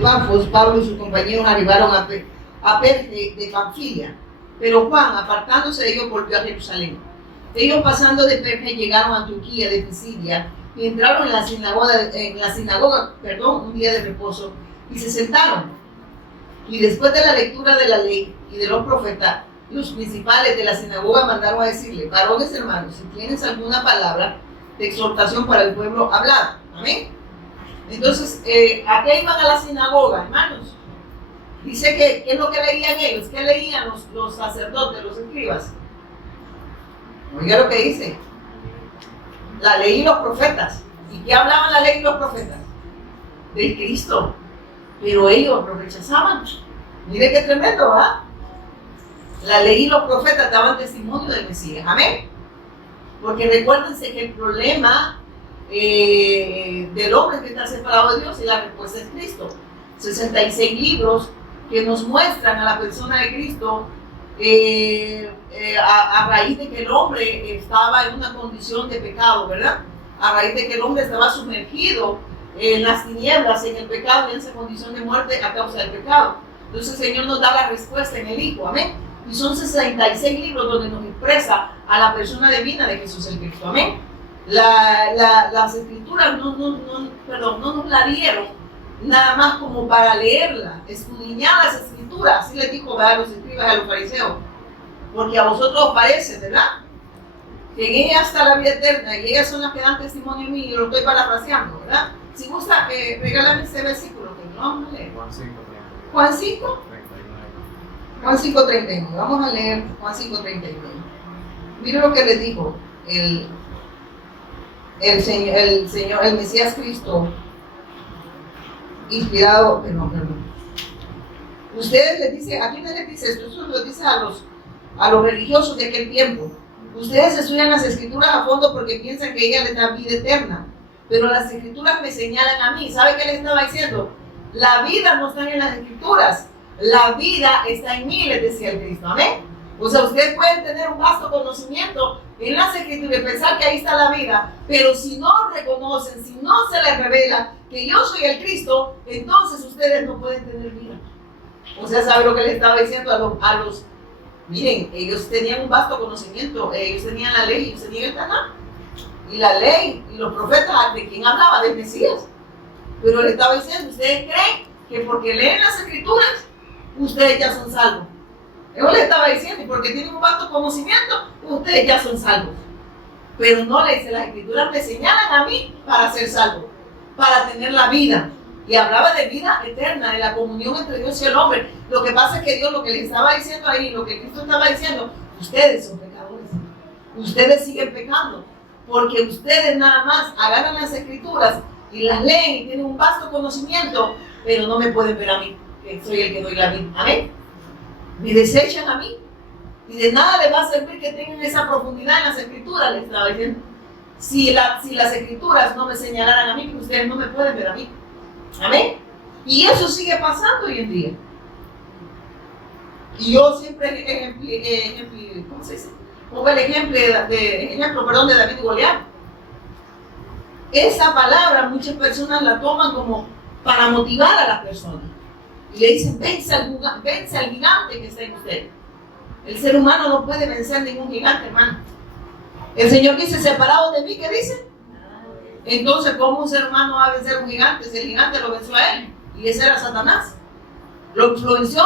Pafos, Pablo y sus compañeros arribaron a Perge de Panfilia, pero Juan, apartándose de ellos, volvió a Jerusalén. Ellos, pasando de Perge, llegaron a Antioquía de Pisidia y entraron en la sinagoga, un día de reposo, y se sentaron. Y después de la lectura de la ley y de los profetas, los principales de la sinagoga mandaron a decirle: varones hermanos, si tienes alguna palabra de exhortación para el pueblo, hablad. Amén. Entonces, ¿a qué iban a la sinagoga, hermanos? Dice que, ¿qué es lo que leían ellos? ¿Qué leían los sacerdotes, los escribas? Oiga lo que dice. La ley y los profetas. ¿Y qué hablaban la ley y los profetas? Del Cristo. Pero ellos lo rechazaban. Mire qué tremendo, ¿verdad? La ley y los profetas daban testimonio del Mesías. Amén. Porque recuérdense que el problema del hombre que está separado de Dios, y la respuesta es Cristo. 66 libros que nos muestran a la persona de Cristo a raíz de que el hombre estaba en una condición de pecado, ¿verdad? A raíz de que el hombre estaba sumergido en las tinieblas, en el pecado y en esa condición de muerte a causa del pecado. Entonces el Señor nos da la respuesta en el Hijo, amén. Y son 66 libros donde nos expresa a la persona divina de Jesús el Cristo, amén. Las escrituras no nos la dieron nada más como para leerla, escudriñar las escrituras, así les dijo a los escribas y a los fariseos, porque a vosotros os parece, ¿verdad?, que en ellas está la vida eterna y ellas son las que dan testimonio en mí. Yo lo estoy parafraseando, ¿verdad? Si gusta, regálame ese versículo que no vamos a leer. Juan 5, 39. Juan 5:39. Vamos a leer Juan 5:39. Mire lo que le dijo el Mesías Cristo, inspirado, perdón. Ustedes les dicen, ¿a quiénes les dice esto? Esto lo dice a los religiosos de aquel tiempo. Ustedes estudian las escrituras a fondo porque piensan que ella les da vida eterna, pero las escrituras me señalan a mí. ¿Sabe qué les estaba diciendo? La vida no está en las escrituras, la vida está en mí, les decía el Cristo, amén. O sea, ustedes pueden tener un vasto conocimiento en las escrituras y pensar que ahí está la vida, pero si no reconocen, si no se les revela que yo soy el Cristo, entonces ustedes no pueden tener vida. O sea, ¿sabe lo que les estaba diciendo a los miren, ellos tenían un vasto conocimiento, ellos tenían la ley, ellos tenían el Taná, y la ley y los profetas, ¿de quién hablaba? Del Mesías. Pero le estaba diciendo, ¿ustedes creen que porque leen las escrituras, ustedes ya son salvos? Eso le estaba diciendo, y porque tienen un vasto conocimiento, ustedes ya son salvos. Pero no le dice, las escrituras me señalan a mí para ser salvo, para tener la vida. Y hablaba de vida eterna, de la comunión entre Dios y el hombre. Lo que pasa es que Dios, lo que les estaba diciendo ahí, lo que Cristo estaba diciendo, ustedes son pecadores. Ustedes siguen pecando, porque ustedes nada más agarran las escrituras y las leen y tienen un vasto conocimiento, pero no me pueden ver a mí, que soy el que doy la vida. Amén. Me desechan a mí. Y de nada les va a servir que tengan esa profundidad en las escrituras, les estaba diciendo. Si las escrituras no me señalaran a mí, que ustedes no me pueden ver a mí. Amén. Y eso sigue pasando hoy en día. Y yo siempre ¿cómo se dice? Pongo el ejemplo de David y Goliat. Esa palabra muchas personas la toman como para motivar a las personas. Y le dicen, vence al gigante que está en usted. El ser humano no puede vencer ningún gigante, hermano. El Señor dice, separados de mí, ¿qué dice? Entonces, ¿cómo un ser humano va a vencer a un gigante si el gigante lo venció a él? Y ese era Satanás. Lo influenció,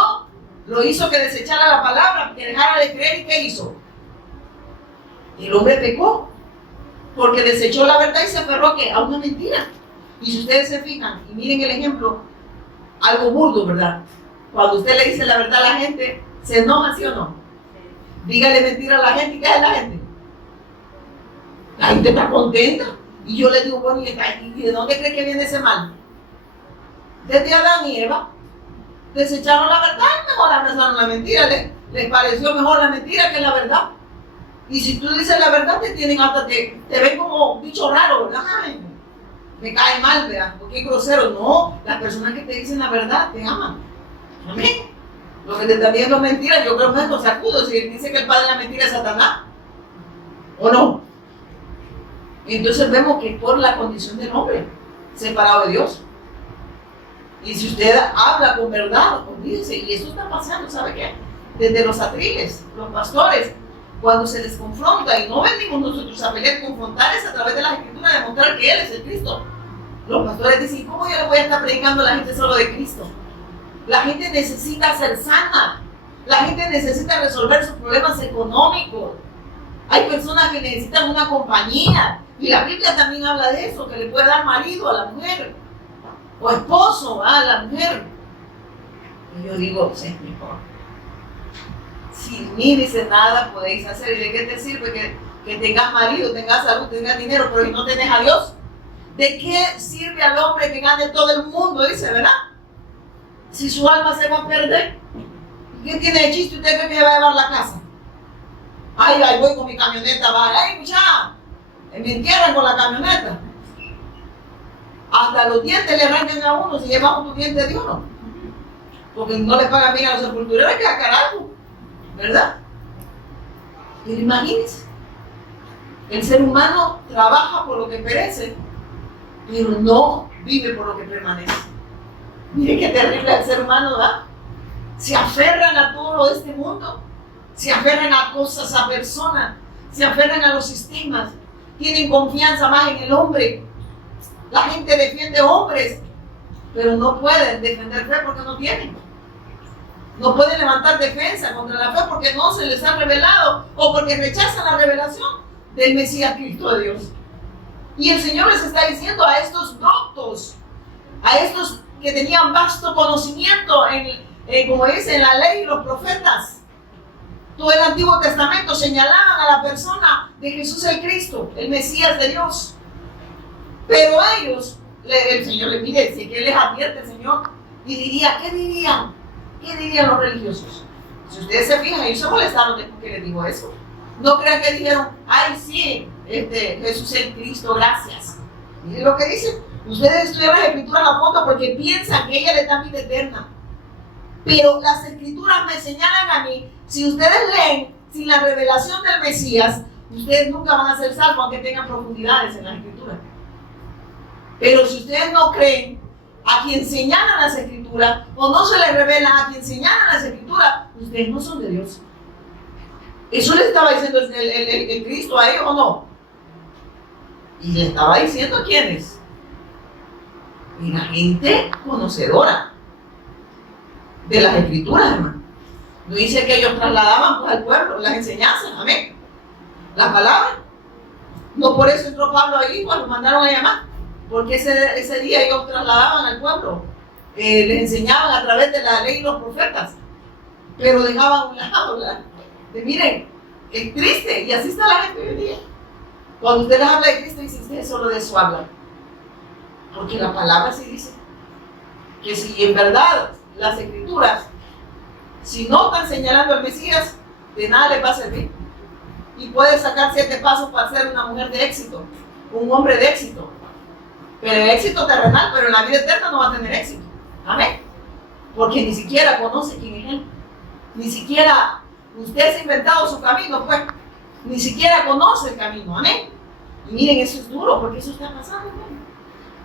lo hizo que desechara la palabra, que dejara de creer. ¿Y qué hizo? El hombre pecó, porque desechó la verdad y se aferró a una mentira. Y si ustedes se fijan, y miren el ejemplo, algo burdo, ¿verdad? Cuando usted le dice la verdad a la gente, ¿se enoja, sí o no? Dígale mentira a la gente, ¿y qué es la gente? La gente está contenta. Y yo le digo, bueno, ¿y de dónde cree que viene ese mal? Desde Adán y Eva. Desecharon la verdad y mejor abrazaron la mentira. Les pareció mejor la mentira que la verdad. Y si tú dices la verdad, te tienen hasta te ven como un bicho raro, ¿verdad? Ay, me cae mal, ¿verdad? Porque es grosero. No, las personas que te dicen la verdad te aman. Amén. Los que te están diciendo mentiras, yo creo que es los sacudos. Si dice que el padre de la mentira es Satanás, ¿o no? Entonces vemos que por la condición del hombre, separado de Dios. Y si usted habla con verdad, olvídese. Y esto está pasando, ¿sabe qué? Desde los atriles, los pastores, cuando se les confronta, y no venimos nosotros a pelear, confrontarles a través de las escrituras, demostrar que Él es el Cristo. Los pastores dicen, ¿cómo yo le voy a estar predicando a la gente solo de Cristo? La gente necesita ser sana. La gente necesita resolver sus problemas económicos. Hay personas que necesitan una compañía. Y la Biblia también habla de eso, que le puede dar marido a la mujer. O esposo a la mujer. Y yo digo, Señor, sin mí dice nada podéis hacer. ¿Y de qué te sirve que tengas marido, tengas salud, tengas dinero, pero si no tenés a Dios? ¿De qué sirve al hombre que gane todo el mundo? Dice, ¿verdad? Si su alma se va a perder. ¿Qué tiene de chiste usted cree que se va a llevar la casa? Ay, voy con mi camioneta, va. Ay, muchacha, me entierran con la camioneta. Hasta los dientes le arrancan a uno si llevan los dientes de uno. Porque no le pagan bien a los sepultureros, que a carajo, ¿verdad? Pero imagínense, el ser humano trabaja por lo que perece, pero no vive por lo que permanece. Miren qué terrible el ser humano, ¿verdad? Se aferran a todo de este mundo, se aferran a cosas, a personas, se aferran a los sistemas, tienen confianza más en el hombre. La gente defiende hombres, pero no pueden defender fe porque no tienen. No pueden levantar defensa contra la fe porque no se les ha revelado o porque rechazan la revelación del Mesías Cristo de Dios. Y el Señor les está diciendo a estos doctos, a estos que tenían vasto conocimiento como dice en la ley y los profetas, todo el Antiguo Testamento señalaban a la persona de Jesús el Cristo, el Mesías de Dios. Pero a ellos, el Señor les pide, si que les advierte el Señor, y diría, ¿qué dirían? ¿Qué dirían los religiosos? Si ustedes se fijan, ellos se molestaron de que les dijo eso. No crean que dijeron, ay sí, Jesús es el Cristo, gracias. Miren lo que dicen. Ustedes estudian las escrituras a fondo porque piensan que ella les da vida eterna. Pero las escrituras me señalan a mí, si ustedes leen sin la revelación del Mesías, ustedes nunca van a ser salvos aunque tengan profundidades en las escrituras. Pero si ustedes no creen a quien señalan las escrituras, o no se les revela a quien señalan las escrituras, ustedes no son de Dios. ¿Eso le estaba diciendo el Cristo a ellos o no? Y le estaba diciendo quiénes. Y la gente conocedora de las escrituras, hermano. No dice que ellos trasladaban pues, al pueblo las enseñanzas, amén. Las palabras. No por eso entró Pablo ahí cuando mandaron a llamar. Porque ese día ellos trasladaban al pueblo. Les enseñaban a través de la ley y los profetas. Pero dejaban a un lado. Miren, es triste. Y así está la gente hoy en día. Cuando usted les habla de Cristo, dice ustedes solo de eso hablan. Porque la palabra sí dice que si en verdad las escrituras, si no están señalando al Mesías, de nada le va a servir. Y puede sacar 7 pasos para ser una mujer de éxito, un hombre de éxito. Pero éxito terrenal, pero en la vida eterna no va a tener éxito. Amén. Porque ni siquiera conoce quién es Él. Ni siquiera usted se ha inventado su camino, pues. Ni siquiera conoce el camino. Amén. Y miren, eso es duro, porque eso está pasando, ¿no?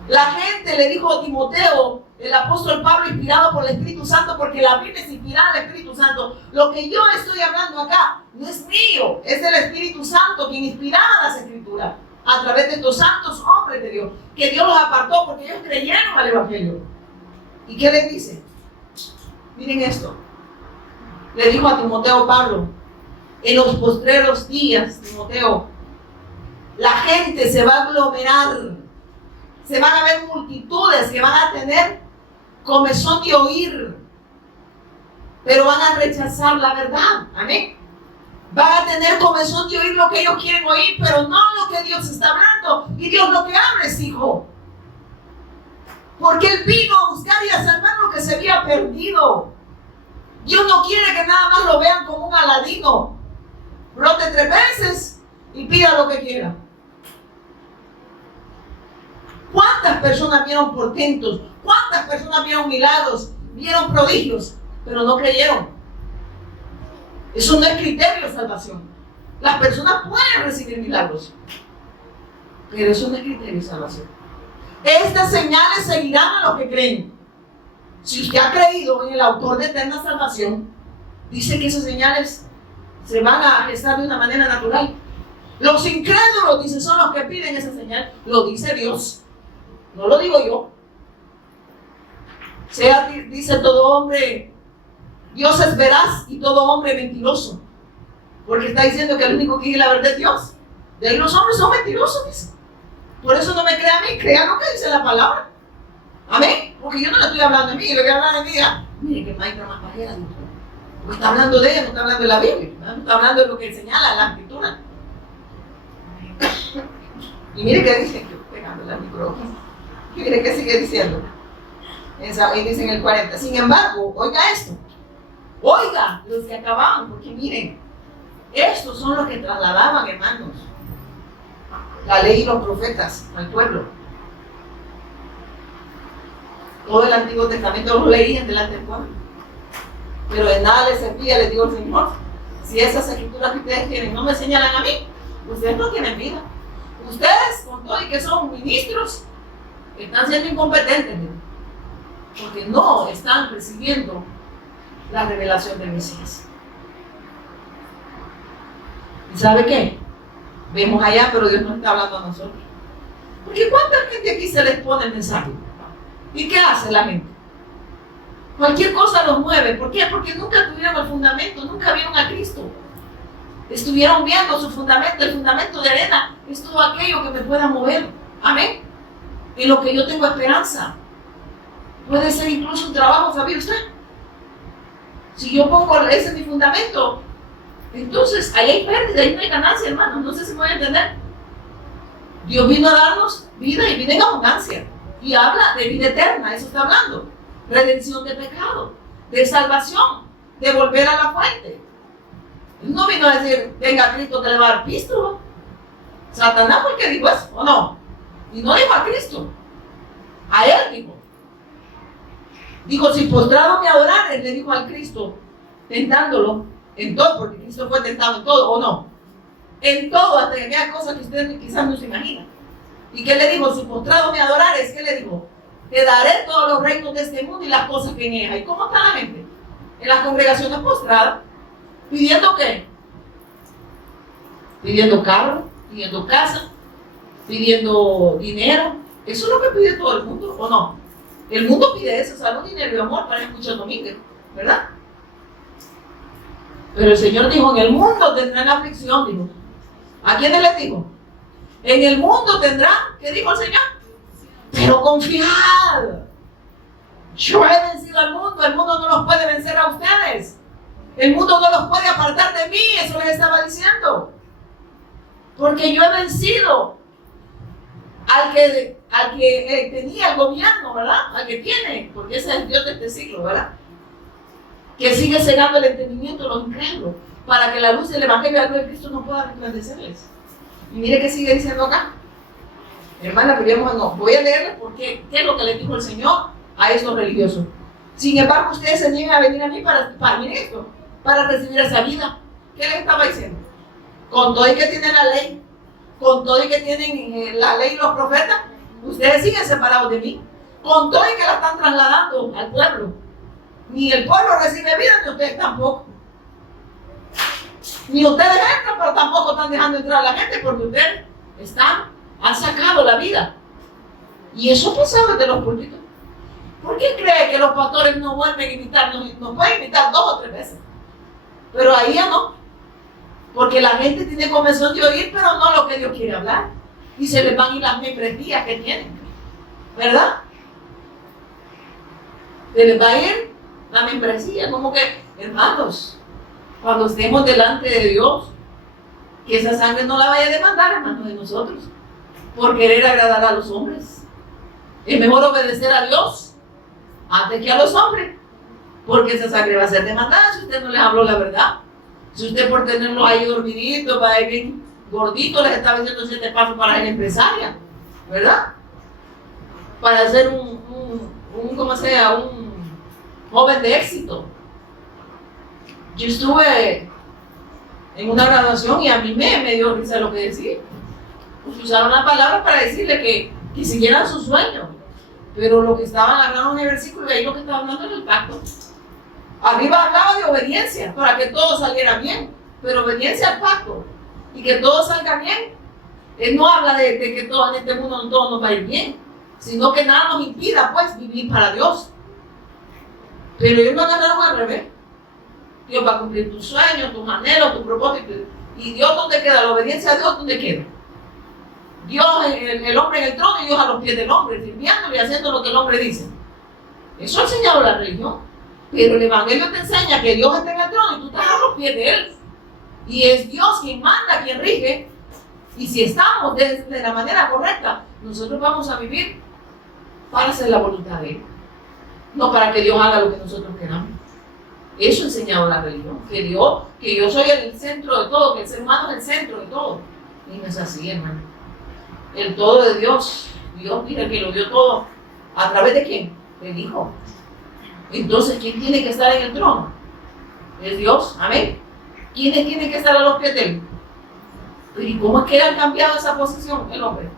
La gente le dijo a Timoteo, el apóstol Pablo, inspirado por el Espíritu Santo, porque la Biblia es inspirada al Espíritu Santo. Lo que yo estoy hablando acá no es mío, es del Espíritu Santo quien inspiraba las Escrituras a través de estos santos hombres de Dios, que Dios los apartó porque ellos creyeron al Evangelio. ¿Y qué les dice? Miren esto. Le dijo a Timoteo Pablo, en los postreros días, Timoteo, la gente se va a aglomerar. Se van a ver multitudes que van a tener comezón de oír, pero van a rechazar la verdad. Amén. Van a tener comezón de oír lo que ellos quieren oír, pero no lo que Dios está hablando. Y Dios lo que habla es hijo. Porque Él vino a buscar y a salvar lo que se había perdido. Dios no quiere que nada más lo vean como un Aladino. Brote 3 veces y pida lo que quiera. ¿Cuántas personas vieron portentos? ¿Cuántas personas vieron milagros? Vieron prodigios, pero no creyeron. Eso no es criterio de salvación. Las personas pueden recibir milagros, pero eso no es criterio de salvación. Estas señales seguirán a los que creen. Si usted ha creído en el autor de eterna salvación, dice que esas señales se van a gestar de una manera natural. Los incrédulos, dice, son los que piden esa señal. Lo dice Dios, no lo digo yo. Dice todo hombre, Dios es veraz y todo hombre mentiroso. Porque está diciendo que el único que dice la verdad es Dios. De ahí los hombres son mentirosos, dice. Por eso no me crea a mí, crea lo que dice la palabra. Amén. Porque yo no le estoy hablando de mí, le voy a hablar de mí. Mire que maestra más pajera. No está hablando de ella, no está hablando de la Biblia. No está hablando de lo que señala la escritura. Y mire que dice, pegando el micrófono. Y mire que sigue diciendo. Y dice en el 40. Sin embargo, oiga esto. Oiga los que acababan, porque miren, estos son los que trasladaban, hermanos, la ley y los profetas al pueblo. Todo el Antiguo Testamento lo leían delante del pueblo. Pero de nada les servía, les digo el Señor, si esas escrituras que ustedes tienen no me señalan a mí, ustedes no tienen vida. Ustedes, con todo y que son ministros, están siendo incompetentes, porque no están recibiendo la revelación del Mesías. ¿Y sabe qué? Vemos allá, pero Dios no está hablando a nosotros. Porque ¿cuánta gente aquí se les pone el mensaje? ¿Y qué hace la gente? Cualquier cosa los mueve. ¿Por qué? Porque nunca tuvieron el fundamento, nunca vieron a Cristo. Estuvieron viendo su fundamento, el fundamento de arena, es todo aquello que me pueda mover. Amén. En lo que yo tengo esperanza. Puede ser incluso un trabajo, ¿sabía usted? Si yo pongo ese es mi fundamento, entonces ahí hay pérdida, ahí no hay ganancia, hermano. No sé si me voy a entender. Dios vino a darnos vida y vida en abundancia. Y habla de vida eterna, eso está hablando. Redención de pecado, de salvación, de volver a la fuente. Él no vino a decir, venga Cristo que le va a dar pisto. Satanás fue el que dijo eso, ¿o no? Y no dijo a Cristo, a él dijo. Dijo, si postrado me adorares, le dijo al Cristo, tentándolo en todo, porque Cristo fue tentado en todo, ¿o no? En todo, hasta que aquellas cosas que ustedes quizás no se imaginan. ¿Y qué le dijo? Si postrado me adorares, ¿qué le dijo? Te daré todos los reinos de este mundo y las cosas que en ella. ¿Y cómo está la gente? En las congregaciones postradas, ¿pidiendo qué? Pidiendo carro, pidiendo casa, pidiendo dinero. Eso es lo que pide todo el mundo, ¿o no? El mundo pide eso, salud, dinero y amor para escuchar domingo, ¿verdad? Pero el Señor dijo, en el mundo tendrán aflicción, dijo. ¿A quiénes les dijo? En el mundo tendrán, ¿qué dijo el Señor? Pero confiad. Yo he vencido al mundo, el mundo no los puede vencer a ustedes. El mundo no los puede apartar de mí, eso les estaba diciendo. Porque yo he vencido al que tenía el gobierno, ¿verdad? Al que tiene, porque ese es el Dios de este siglo, ¿verdad? Que sigue cegando el entendimiento de los incrédulos para que la luz del Evangelio de Cristo no pueda resplandecerles. Y mire qué sigue diciendo acá. Hermana, no, voy a leerle porque qué es lo que le dijo el Señor a estos religiosos. Sin embargo, ustedes se niegan a venir a mí miren esto, para recibir esa vida. ¿Qué les estaba diciendo? Con todo y que tienen la ley, con todo y que tienen la ley y los profetas, ustedes siguen separados de mí. Con todo y que la están trasladando al pueblo. Ni el pueblo recibe vida, ni ustedes tampoco. Ni ustedes entran, pero tampoco están dejando entrar a la gente porque ustedes han sacado la vida. Y eso pasaba desde los púlpitos. ¿Por qué cree que los pastores no vuelven a invitarnos? Nos pueden invitar 2 o 3 veces. Pero ahí ya no. Porque la gente tiene comezón de oír, pero no lo que Dios quiere hablar. Y se les van a ir las membresías que tienen. ¿Verdad? Se les va a ir la membresía. Como que, hermanos, cuando estemos delante de Dios, que esa sangre no la vaya a demandar, hermanos, de nosotros, por querer agradar a los hombres. Es mejor obedecer a Dios antes que a los hombres, porque esa sangre va a ser demandada si usted no les habló la verdad. Si usted por tenerlos ahí dormiditos, para ir bien gordito, les estaba diciendo 7 pasos para ser empresaria, ¿verdad? Para ser un joven de éxito. Yo estuve en una graduación y a mí me dio risa lo que decía. Pues usaron la palabra para decirle que siguieran sus sueños. Pero lo que estaban hablando en el versículo, y ahí lo que estaba hablando era el pacto. Arriba hablaba de obediencia, para que todo saliera bien, pero obediencia al pacto, y que todo salga bien. Él no habla de que todo en este mundo todo nos va a ir bien, sino que nada nos impida, pues, vivir para Dios. Pero ellos lo agarraron al revés. Dios va a cumplir tus sueños, tus anhelos, tus propósitos. ¿Y Dios dónde queda? La obediencia a Dios, ¿dónde queda? Dios, el hombre en el trono y Dios a los pies del hombre, sirviéndole y haciendo lo que el hombre dice. Eso ha enseñado la religión. Pero el Evangelio te enseña que Dios está en el trono y tú estás a los pies de Él. Y es Dios quien manda, quien rige. Y si estamos de la manera correcta, nosotros vamos a vivir para hacer la voluntad de Él. No para que Dios haga lo que nosotros queramos. Eso ha enseñado la religión. Que yo soy el centro de todo, que el ser humano es el centro de todo. Y no es así, hermano. El todo de Dios. Dios dice que lo dio todo. ¿A través de quién? Del Hijo. Entonces, ¿quién tiene que estar en el trono? Es Dios. Amén. ¿Quiénes tienen que estar a los pies de Él? ¿Y cómo es que han cambiado esa posición el hombre?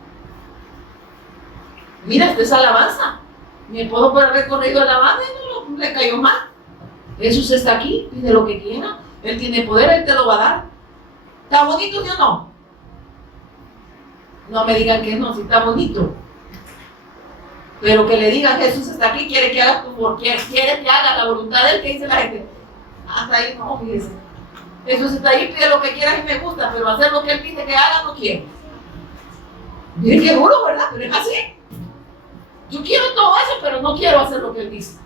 Mira, esta es alabanza. Mi esposo puede haber corrido alabanza y no le cayó mal. Jesús está aquí, pide lo que quiera. Él tiene poder, Él te lo va a dar. ¿Está bonito, sí o no? No me digan que no, si está bonito. Pero que le digan Jesús está aquí, quiere que haga quiere que haga la voluntad de Él, que dice la gente. Hasta ahí no, fíjese. Jesús está ahí, pide lo que quieras y me gusta, pero hacer lo que Él dice que haga no quiere. Miren qué duro, ¿verdad? Pero es así. Yo quiero todo eso, pero no quiero hacer lo que Él dice.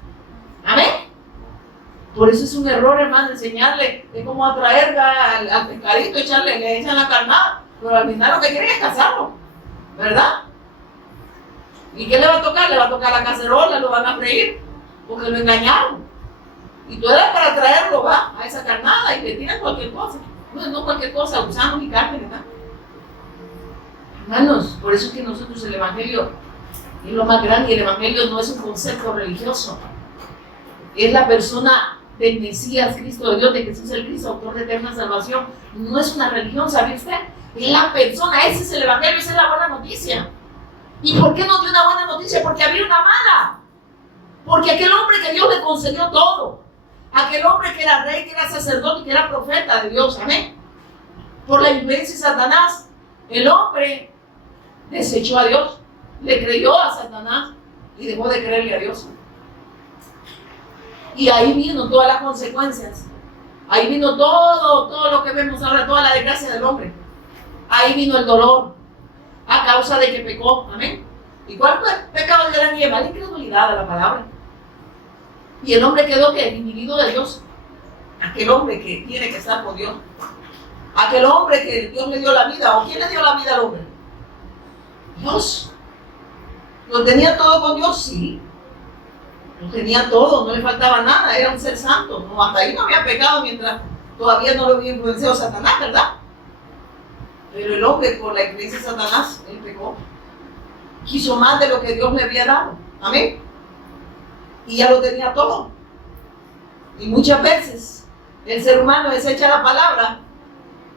Amén. Por eso es un error, hermano, enseñarle de cómo atraer al pescadito, le echan la carnada, pero al final lo que quieren es cazarlo, ¿verdad? ¿Y qué le va a tocar? Le va a tocar la cacerola, lo van a freír, porque lo engañaron. Y tú eras para traerlo, va, a esa carnada y le tiran cualquier cosa. No cualquier cosa, gusanos y carne, ¿verdad? Hermanos, por eso es que nosotros el Evangelio es lo más grande, y el Evangelio no es un concepto religioso. Es la persona del Mesías, Cristo de Dios, de Jesús el Cristo, autor de eterna salvación. No es una religión, ¿sabe usted? Es la persona, ese es el Evangelio, esa es la buena noticia. ¿Y por qué nos dio una buena noticia? Porque había una mala. Porque aquel hombre que Dios le concedió todo, aquel hombre que era rey, que era sacerdote, que era profeta de Dios, amén, por la influencia de Satanás, el hombre desechó a Dios, le creyó a Satanás y dejó de creerle a Dios. Y ahí vino todas las consecuencias. Ahí vino todo lo que vemos ahora, toda la desgracia del hombre. Ahí vino el dolor a causa de que pecó. Amén. ¿Y cuál fue el pecado de la nieve? La incredulidad a la palabra. Y el hombre quedó dividido de Dios. Aquel hombre que tiene que estar con Dios. Aquel hombre que Dios le dio la vida. ¿O quién le dio la vida al hombre? Dios. ¿Lo tenía todo con Dios? Sí. Lo tenía todo, no le faltaba nada, era un ser santo. No, hasta ahí no había pecado mientras todavía no lo había influenciado Satanás, ¿verdad? Pero el hombre, por la influencia de Satanás, él pecó. Quiso más de lo que Dios le había dado. Amén. Y ya lo tenía todo. Y muchas veces el ser humano desecha la palabra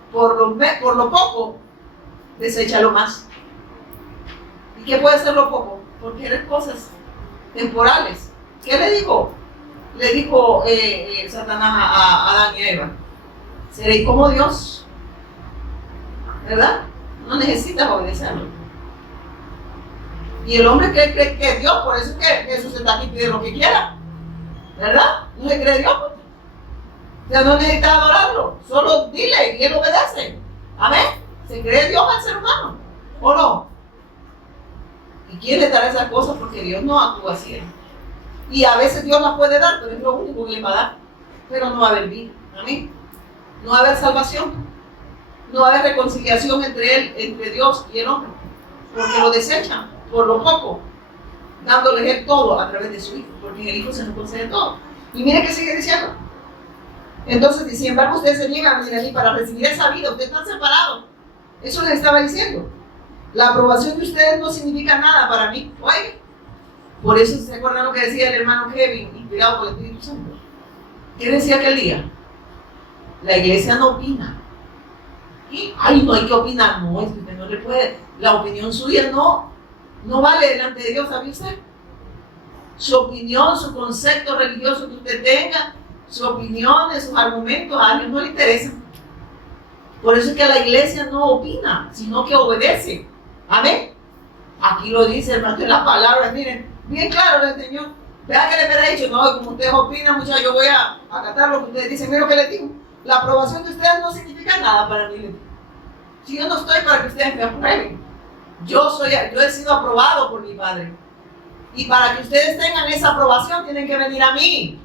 por lo poco, desecha lo más. ¿Y qué puede ser lo poco? Por querer cosas temporales. ¿Qué le dijo? Le dijo Satanás a Adán y a Eva. Seréis como Dios, ¿verdad? No necesitas obedecerlo. Y el hombre cree que es Dios, por eso es que Jesús está aquí y pide lo que quiera, ¿verdad? No se cree Dios, pues. O sea, no necesita adorarlo, solo dile y él obedece. Amén. ¿Se cree Dios al ser humano o no? Y quiere dar esas cosas porque Dios no actúa así. Y a veces Dios las puede dar, pero es lo único que le va a dar. Pero no va a haber vida. Amén. No va a haber salvación. No va a haber reconciliación entre Dios y el hombre. Porque lo desechan por lo poco, dándole él todo a través de su Hijo. Porque en el Hijo se nos concede todo. Y mire que sigue diciendo. Entonces, sin embargo, ustedes se niegan a venir aquí para recibir esa vida. Ustedes están separados. Eso les estaba diciendo. La aprobación de ustedes no significa nada para mí. Oye. Por eso se acuerdan lo que decía el hermano Kevin, inspirado por el Espíritu Santo. ¿Qué decía aquel día? La iglesia no opina. ¿Y? Ay, no hay que opinar. No, es que usted no le puede. La opinión suya no vale delante de Dios, ¿sabe usted? su opinión, su concepto religioso que usted tenga, sus opiniones, sus argumentos, a Dios no le interesan. Por eso es que la iglesia no opina, sino que obedece. Amén. Aquí lo dice, hermano, en las palabras, miren, bien claro el Señor. Vea que le hubiera dicho, no, como ustedes opinan, muchachos, yo voy a acatar lo que ustedes dicen. Mira lo que les digo. La aprobación de ustedes no significa nada para mí. Si yo no estoy para que ustedes me aprueben. Yo he sido aprobado por mi Padre. Y para que ustedes tengan esa aprobación, tienen que venir a mí.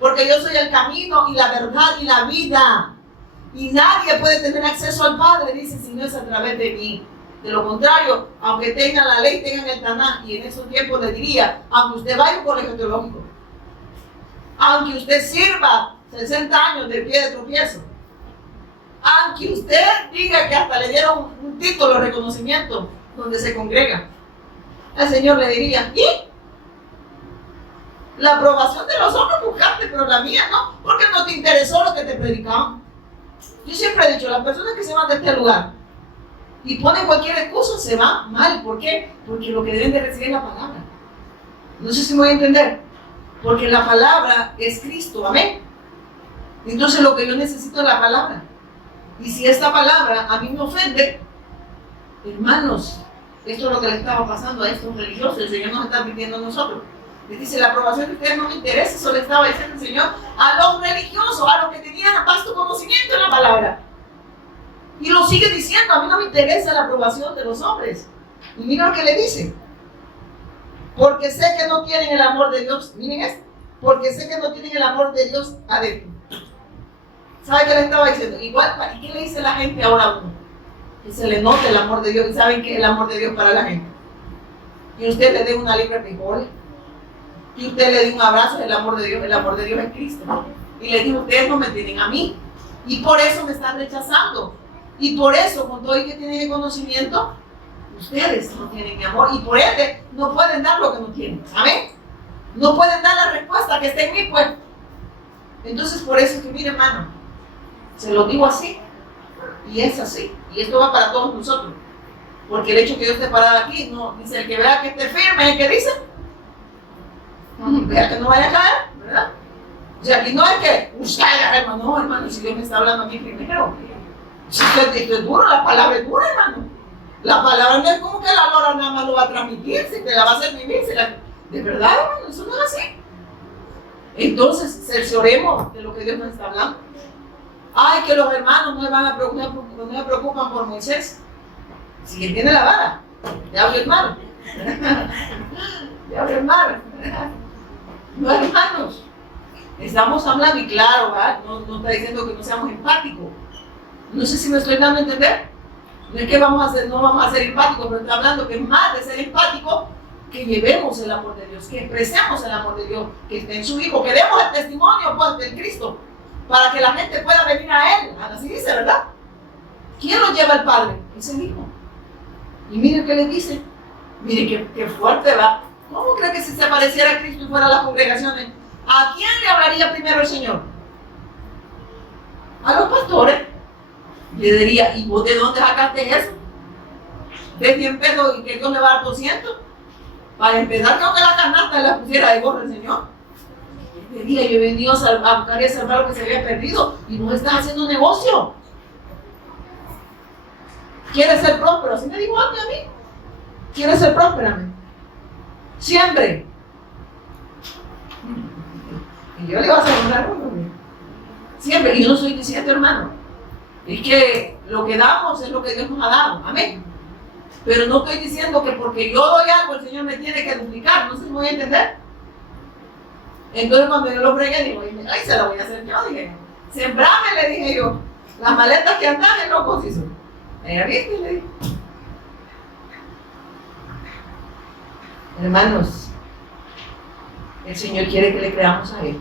Porque yo soy el camino y la verdad y la vida. Y nadie puede tener acceso al Padre, dice, si no es a través de mí. De lo contrario, aunque tengan la ley, tengan el Tanaj, y en esos tiempos le diría, aunque usted vaya a un colegio teológico, aunque usted sirva 60 años de pie de tropiezo, aunque usted diga que hasta le dieron un título de reconocimiento donde se congrega, el Señor le diría, ¿y? La aprobación de los hombres buscaste, pero la mía no, porque no te interesó lo que te predicaban. Yo siempre he dicho, las personas que se van de este lugar y ponen cualquier excusa se van mal. ¿Por qué? Porque lo que deben de recibir es la palabra. No sé si me voy a entender. Porque la palabra es Cristo, amén. Entonces lo que yo necesito es la palabra. Y si esta palabra a mí me ofende, hermanos, esto es lo que le estaba pasando a estos religiosos. El Señor nos está pidiendo a nosotros. Les dice, la aprobación de ustedes no me interesa. Eso le estaba diciendo el Señor a los religiosos, a los que tenían vasto conocimiento en la palabra. Y lo sigue diciendo, a mí no me interesa la aprobación de los hombres. Y mira lo que le dice. Porque sé que no tienen el amor de Dios. Miren esto. Porque sé que no tienen el amor de Dios adentro. ¿Sabe qué le estaba diciendo? Igual, ¿y qué le dice la gente ahora a uno? Que se le note el amor de Dios. ¿Y saben qué es el amor de Dios para la gente? Que usted le dé una libra de frijoles. Que usted le dé un abrazo, el amor de Dios. El amor de Dios es Cristo. Y le dijo, ustedes no me tienen a mí. Y por eso me están rechazando. Y por eso, con todo el que tienen el conocimiento, ustedes no tienen mi amor. Y por ende, no pueden dar lo que no tienen. ¿Amén? No pueden dar la respuesta que está en mí, pues. Entonces, por eso es que, mire, hermano, se lo digo así. Y es así. Y esto va para todos nosotros. Porque el hecho que yo esté parado aquí, no, dice, el que vea que esté firme, es el que dice. Vea que no vaya a caer, ¿verdad? O sea, aquí no es que usted, hermano, no, hermano, si Dios me está hablando a mí primero. Si esto es duro, la palabra es dura, hermano. La palabra no es como que la lora nada más lo va a transmitir, si te la va a hacer vivir, de verdad, hermano, eso no es así. Entonces, cercioremos de lo que Dios nos está hablando. Ay, que los hermanos no me preocupan por Moisés. Si él tiene la vara, ya abrió el mar. Ya abrió el mar. No, hermanos, estamos hablando, y claro, ¿verdad? No está diciendo que no seamos empáticos. No sé si me estoy dando a entender. No es que no vamos a ser empáticos, pero está hablando que es más de ser empático, que llevemos el amor de Dios, que expresemos el amor de Dios, que esté en su Hijo, que demos el testimonio pues, del Cristo, para que la gente pueda venir a Él. Así dice, ¿verdad? ¿Quién lo lleva al Padre? Es el Hijo. Y mire qué le dice. Mire qué fuerte va. ¿Cómo cree que si se apareciera a Cristo y fuera a las congregaciones, a quién le hablaría primero el Señor? A los pastores. Le diría, ¿y vos de dónde sacaste eso? ¿De 100 pesos y que Dios le va a dar 200? Para empezar, creo que la canasta la pusiera de gorro el Señor. Le diría, yo he venido a buscar y a salvar lo que se había perdido, y vos estás haciendo negocio. ¿Quieres ser próspero? Así me dijo antes a mí. ¿Quieres ser próspero? Siempre. Y yo le iba a asegurar uno. Siempre. Y yo no soy diciendo, hermano. Es que lo que damos es lo que Dios nos ha dado. Amén. Pero no estoy diciendo que porque yo doy algo el Señor me tiene que duplicar. No sé si me voy a entender. Entonces cuando yo lo fregué, digo, ay, se la voy a hacer yo. Dije, sembrame, le dije yo. Las maletas que andan en locos hizo. Ella viste, le dije. Hermanos, el Señor quiere que le creamos a Él.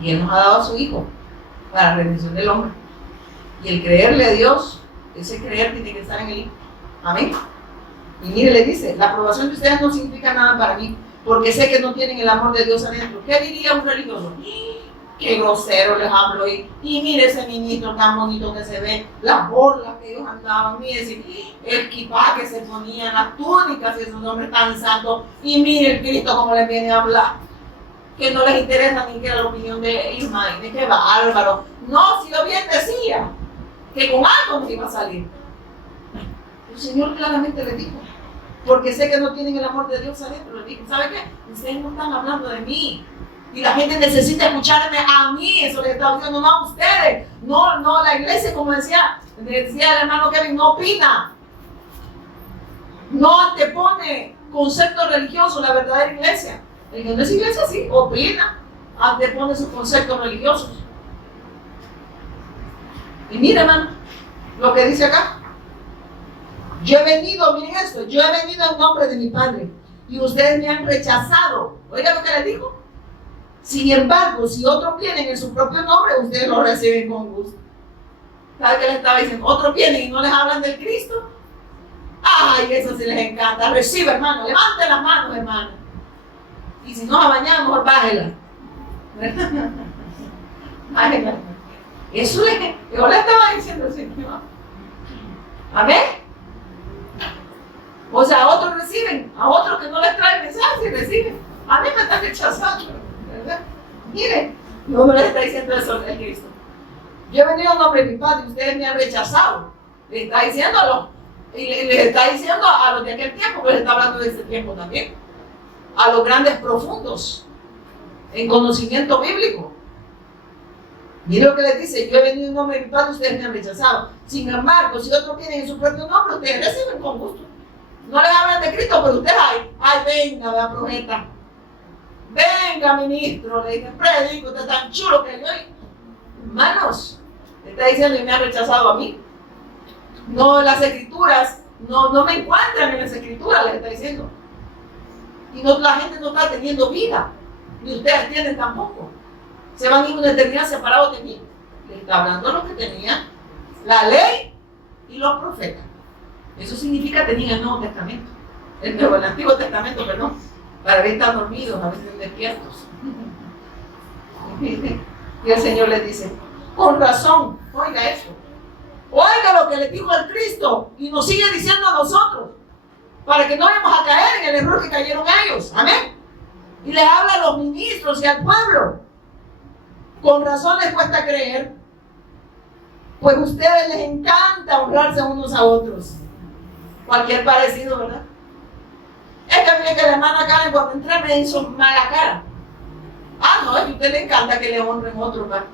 Y Él nos ha dado a su Hijo para la redención del hombre. Y el creerle a Dios, ese creer tiene que estar en el Hijo. Amén. Y mire, le dice, la aprobación de ustedes no significa nada para mí, porque sé que no tienen el amor de Dios adentro. ¿Qué diría un religioso? qué grosero les hablo. Y mire ese ministro tan bonito que se ve, las borlas que ellos andaban, mire el kipá que se ponían, las túnicas y esos hombres tan santos. Y mire el Cristo como les viene a hablar, que no les interesa ni siquiera la opinión de Ismael, ni qué bárbaro. No, si yo bien decía que con algo nos iba a salir. El Señor claramente les dijo, porque sé que no tienen el amor de Dios adentro, les dijo, ¿sabe qué? Ustedes no están hablando de mí. Y la gente necesita escucharme a mí, eso les estaba diciendo, no a ustedes. No, la iglesia, como decía el hermano Kevin, no opina. No antepone conceptos religiosos, la verdadera iglesia. El que no es iglesia sí, opina, antepone sus conceptos religiosos. Y mira, hermano, lo que dice acá. Yo he venido, miren esto, yo he venido en nombre de mi Padre y ustedes me han rechazado. Oiga lo que les dijo. Sin embargo, si otros vienen en su propio nombre, ustedes lo reciben con gusto. ¿Sabe qué les estaba diciendo? Otros vienen y no les hablan del Cristo. Ay, eso sí les encanta. Recibe, hermano, levante las manos, hermano. Y si no a bañar, mejor bájela. Bájela. Eso yo le estaba diciendo al Señor. Amén. O sea, a otros reciben, a otros que no les traen mensaje reciben. A mí me están rechazando, ¿verdad? Miren, no me les está diciendo eso el Cristo. Yo he venido en nombre de mi Padre y ustedes me han rechazado. Le está diciendo les está diciendo a los de aquel tiempo, pero les está hablando de este tiempo también. A los grandes profundos en conocimiento bíblico. Miren lo que les dice, yo he venido en nombre de mi Padre y ustedes me han rechazado. Sin embargo, si otros vienen en su propio nombre, ustedes reciben con gusto. No les hablan de Cristo, pero ustedes, ay, venga, vea, profeta. Venga, ministro, le dije, predico, usted es tan chulo que yo. Hermanos, le está diciendo y me han rechazado a mí. No, las escrituras, no me encuentran en las escrituras, les está diciendo. Y no, la gente no está teniendo vida, ni ustedes tienen tampoco. Se van a ir una eternidad separados de mí. Les está hablando lo que tenían la ley y los profetas. Eso significa que tenían el Nuevo Testamento. El Antiguo Testamento, perdón. Para ver estar dormidos, a veces despiertos. Y el Señor les dice, con razón, oiga eso. Oiga lo que le dijo el Cristo y nos sigue diciendo a nosotros. Para que no vayamos a caer en el error que cayeron ellos. Amén. Y les habla a los ministros y al pueblo. Con razón les cuesta creer. Pues a ustedes les encanta honrarse unos a otros. Cualquier parecido, ¿verdad? Es que a mí que la hermana Karen cuando entré me hizo mala cara. Ah, no, es que a usted le encanta que le honren otros, ¿verdad?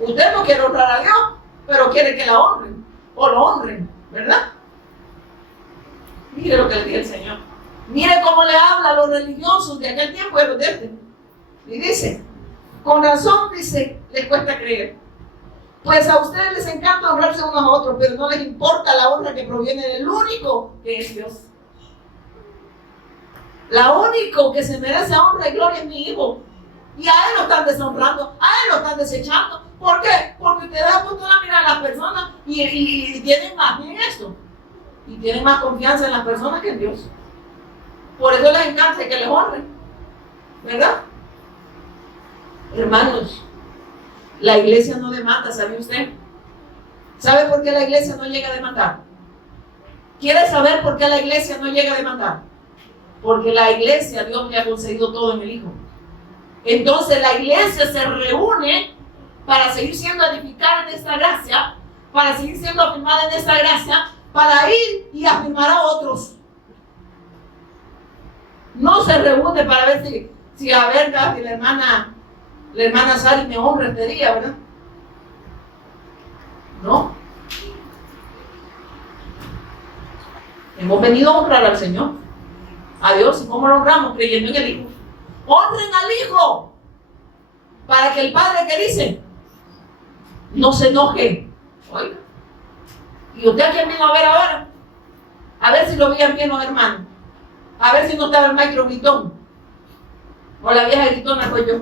Usted no quiere honrar a Dios, pero quiere que la honren, o lo honren, ¿verdad? Mire lo que le dice el Señor. Mire cómo le habla a los religiosos de aquel tiempo y a los de este. Y dice, con razón, dice, les cuesta creer. Pues a ustedes les encanta honrarse unos a otros, pero no les importa la honra que proviene del único que es Dios. La único que se merece honra y gloria es mi hijo. Y a él lo están deshonrando, a él lo están desechando. ¿Por qué? Porque ustedes han puesto la mirada a las personas y tienen más, miren esto, y tienen más confianza en las personas que en Dios. Por eso les encanta que les honren, ¿verdad? Hermanos, la iglesia no demanda, ¿sabe usted? ¿Sabe por qué la iglesia no llega a demandar? ¿Quiere saber por qué la iglesia no llega a demandar? Porque la iglesia, Dios le ha concedido todo en el Hijo. Entonces la iglesia se reúne para seguir siendo edificada en esta gracia, para seguir siendo afirmada en esta gracia, para ir y afirmar a otros. No se reúne para ver si a ver, si la hermana Sari me honra este día, ¿verdad? No. Hemos venido a honrar al Señor, a Dios. ¿Y cómo lo honramos? Creyendo en el Hijo. Honren al Hijo, para que el Padre, ¿qué dice? No se enoje. Oiga. ¿Y usted a quién vino a ver ahora? A ver si lo veían bien los hermanos. A ver si no estaba el maestro gritón. O la vieja gritona soy yo.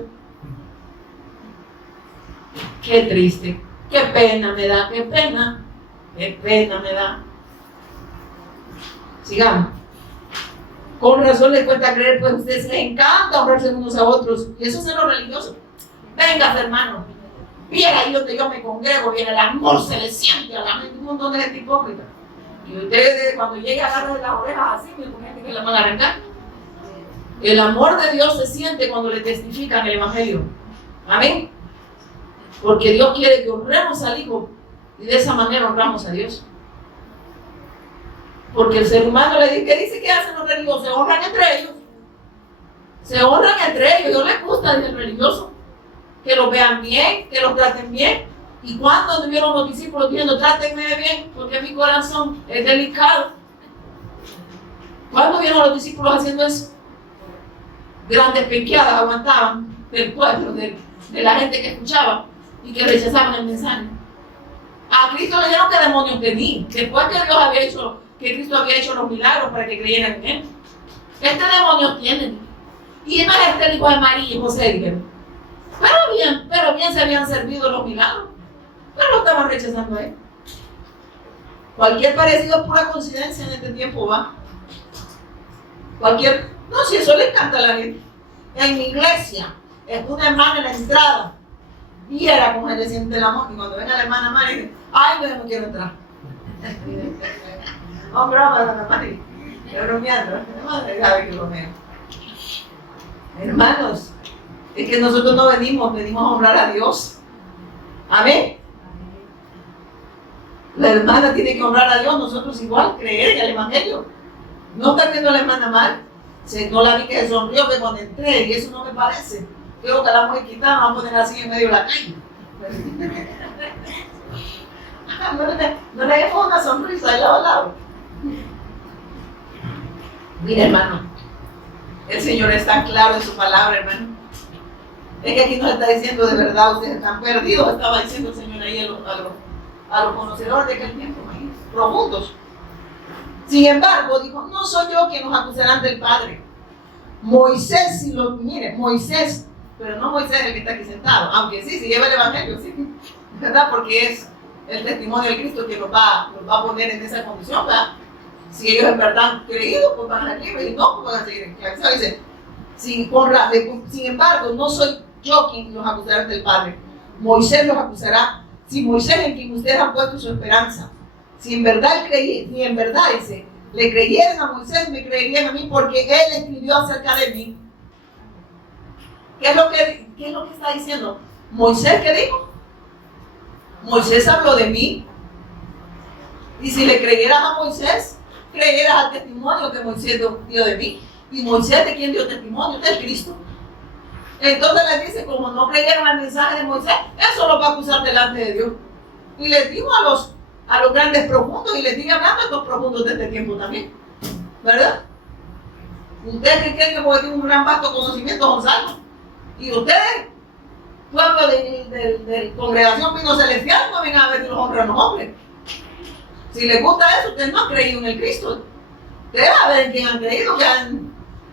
Qué triste. Qué pena me da. Qué pena. Qué pena me da. Sigamos. Con razón les cuesta creer, pues a ustedes les encanta honrarse unos a otros. Y eso es en lo religioso. Venga, hermano. Viera ahí donde yo me congrego, viene el amor, se le siente a la mente un montón de gente hipócrita. Y ustedes cuando llegue a agarrar las orejas así, con gente que le van a arrancar. El amor de Dios se siente cuando le testifican el Evangelio. Amén. Porque Dios quiere que honremos al Hijo y de esa manera honramos a Dios. Porque el ser humano le dice, ¿qué dice que hacen los religiosos? Se honran entre ellos. Se honran entre ellos. Dios les gusta el religioso. Que los vean bien, que los traten bien. ¿Y cuando vieron los discípulos diciendo, trátenme bien, porque mi corazón es delicado? ¿Cuándo vieron los discípulos haciendo eso? Grandes pequeadas aguantaban del pueblo, de la gente que escuchaba y que rechazaban el mensaje. A Cristo le dijeron que demonios tenía. Después que Dios había hecho, que Cristo había hecho los milagros para que creyeran en él. Este demonio tiene. Y no es el hijo de María y José, dijeron. Pero bien se habían servido los milagros. Pero lo estaban rechazando a él. Cualquier parecido es pura coincidencia en este tiempo, ¿va? No, si eso le encanta a la gente. En mi iglesia, es una hermana en la entrada. Viera cómo se le siente el amor. Y cuando venga la hermana Mari, dice, ay, no, yo no quiero entrar. Hombre, hermana Mari, estoy bromeando. La madre sabe que bromeo. Hermanos, es que nosotros no venimos a honrar a Dios. Amén. La hermana tiene que honrar a Dios, nosotros igual, creer en el Evangelio. No está viendo a la hermana mal. No la vi que se sonrió que cuando entré, y eso no me parece. Creo que la mujer quitada va a poner así en medio de la calle. No le dejemos una sonrisa de lado a lado. Mira, hermano, el Señor es tan claro en su palabra, hermano. Es que aquí nos está diciendo de verdad, ustedes están perdidos, estaba diciendo el Señor ahí a los conocedores de aquel tiempo, profundos. Sin embargo, dijo, no soy yo quien nos acusará ante el Padre. Moisés, Moisés, pero no Moisés el que está aquí sentado, aunque sí, lleva el Evangelio, sí, ¿verdad? Porque es el testimonio de Cristo que nos va a poner en esa condición, ¿verdad? Si ellos en verdad han creído, pues van a ser libres, y no, pues van a seguir esclavizados. Dice, sin embargo, no soy yo quien los acusará ante el Padre. Moisés los acusará. Si Moisés en quien ustedes han puesto su esperanza, si en verdad dice, le creyeran a Moisés, me creerían a mí, porque él escribió acerca de mí. ¿Qué es lo que está diciendo? ¿Moisés qué dijo? Moisés habló de mí. Y si le creyeras a Moisés, creyeras al testimonio que Moisés dio de mí. ¿Y Moisés de quién dio testimonio? De Cristo. Entonces les dice, como no creyeron al mensaje de Moisés, eso lo va a acusar delante de Dios. Y les digo a los grandes profundos, y les digo hablando a estos profundos de este tiempo también, ¿verdad? Ustedes que creen que porque tienen un gran vasto conocimiento son salvos, y ustedes, pueblo de congregación Vino Celestial, no vengan a ver si los honran los hombres. Si les gusta eso, ustedes no han creído en el Cristo. Ustedes van a ver en quién han creído, que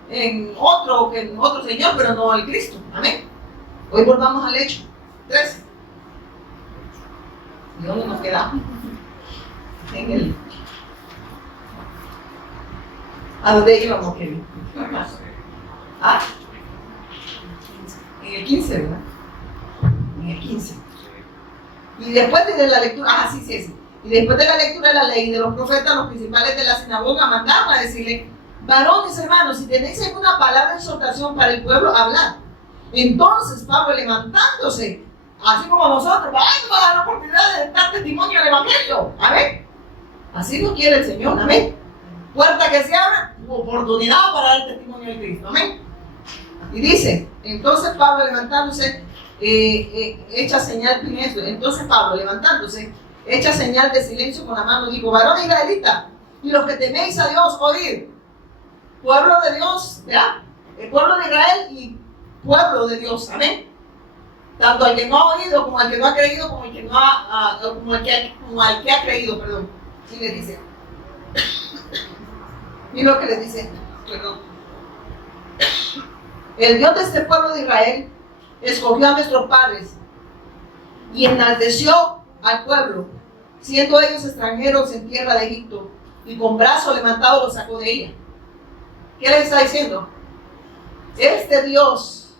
en otro Señor, pero no en Cristo. Amén. Hoy volvamos al hecho 13. ¿Y dónde nos quedamos? ¿A dónde íbamos, Kevin? ¿Ah? En el 15, ¿verdad? En el 15. Y después de la lectura, sí. Y después de la lectura de la ley de los profetas, los principales de la sinagoga mandaron a decirle, varones hermanos, si tenéis alguna palabra de exhortación para el pueblo, hablad. Entonces Pablo, levantándose, así como nosotros, vamos a dar la oportunidad de dar testimonio del Evangelio. Amén. Así lo quiere el Señor. Amén. Puerta que se abre, oportunidad para dar testimonio de Cristo. Amén. Y dice, entonces Pablo levantándose, echa señal primero. Entonces Pablo levantándose, echa señal de silencio con la mano, dijo, varón israelita, y los que teméis a Dios, oíd. Pueblo de Dios, ¿verdad? El pueblo de Israel y pueblo de Dios, amén. Tanto al que no ha oído, como al que no ha creído, como al que ha creído, perdón. Y le dice, y lo que le dice, perdón. El Dios de este pueblo de Israel escogió a nuestros padres y enalteció al pueblo, siendo ellos extranjeros en tierra de Egipto, y con brazo levantado los sacó de ella. ¿Qué les está diciendo? Este Dios,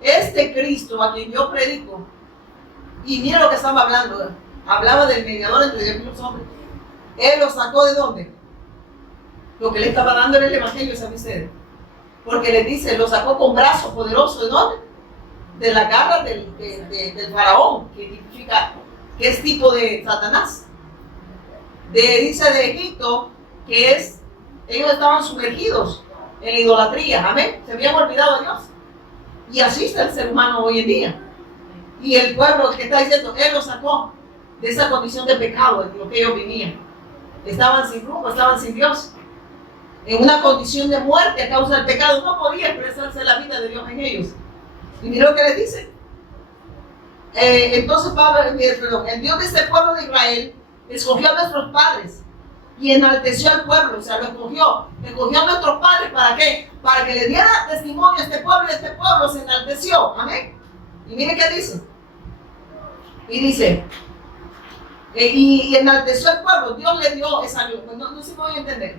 este Cristo a quien yo predico, y mira lo que estaba hablando, hablaba del mediador entre Dios y los hombres. Él lo sacó ¿de dónde? Lo que le estaba dando en el evangelio es a ustedes. Porque les dice, lo sacó con brazo poderoso, ¿de dónde? De la garra del faraón, que significa que es tipo de Satanás. Dice de Egipto, que es, ellos estaban sumergidos en la idolatría, amén, se habían olvidado de Dios. Y así está el ser humano hoy en día. Y el pueblo que está diciendo, Él los sacó de esa condición de pecado en lo que ellos vivían. Estaban sin rumbo, estaban sin Dios. En una condición de muerte a causa del pecado, no podía expresarse la vida de Dios en ellos. Y mira lo que les dice. Entonces Pablo, el Dios de este pueblo de Israel escogió a nuestros padres y enalteció al pueblo, o sea, lo escogió a nuestros padres, ¿para qué? Para que le diera testimonio a este pueblo, y este pueblo se enalteció, amén. Y mire qué dice. Y dice, y enalteció al pueblo, Dios le dio esa luz, pues no se me voy a entender.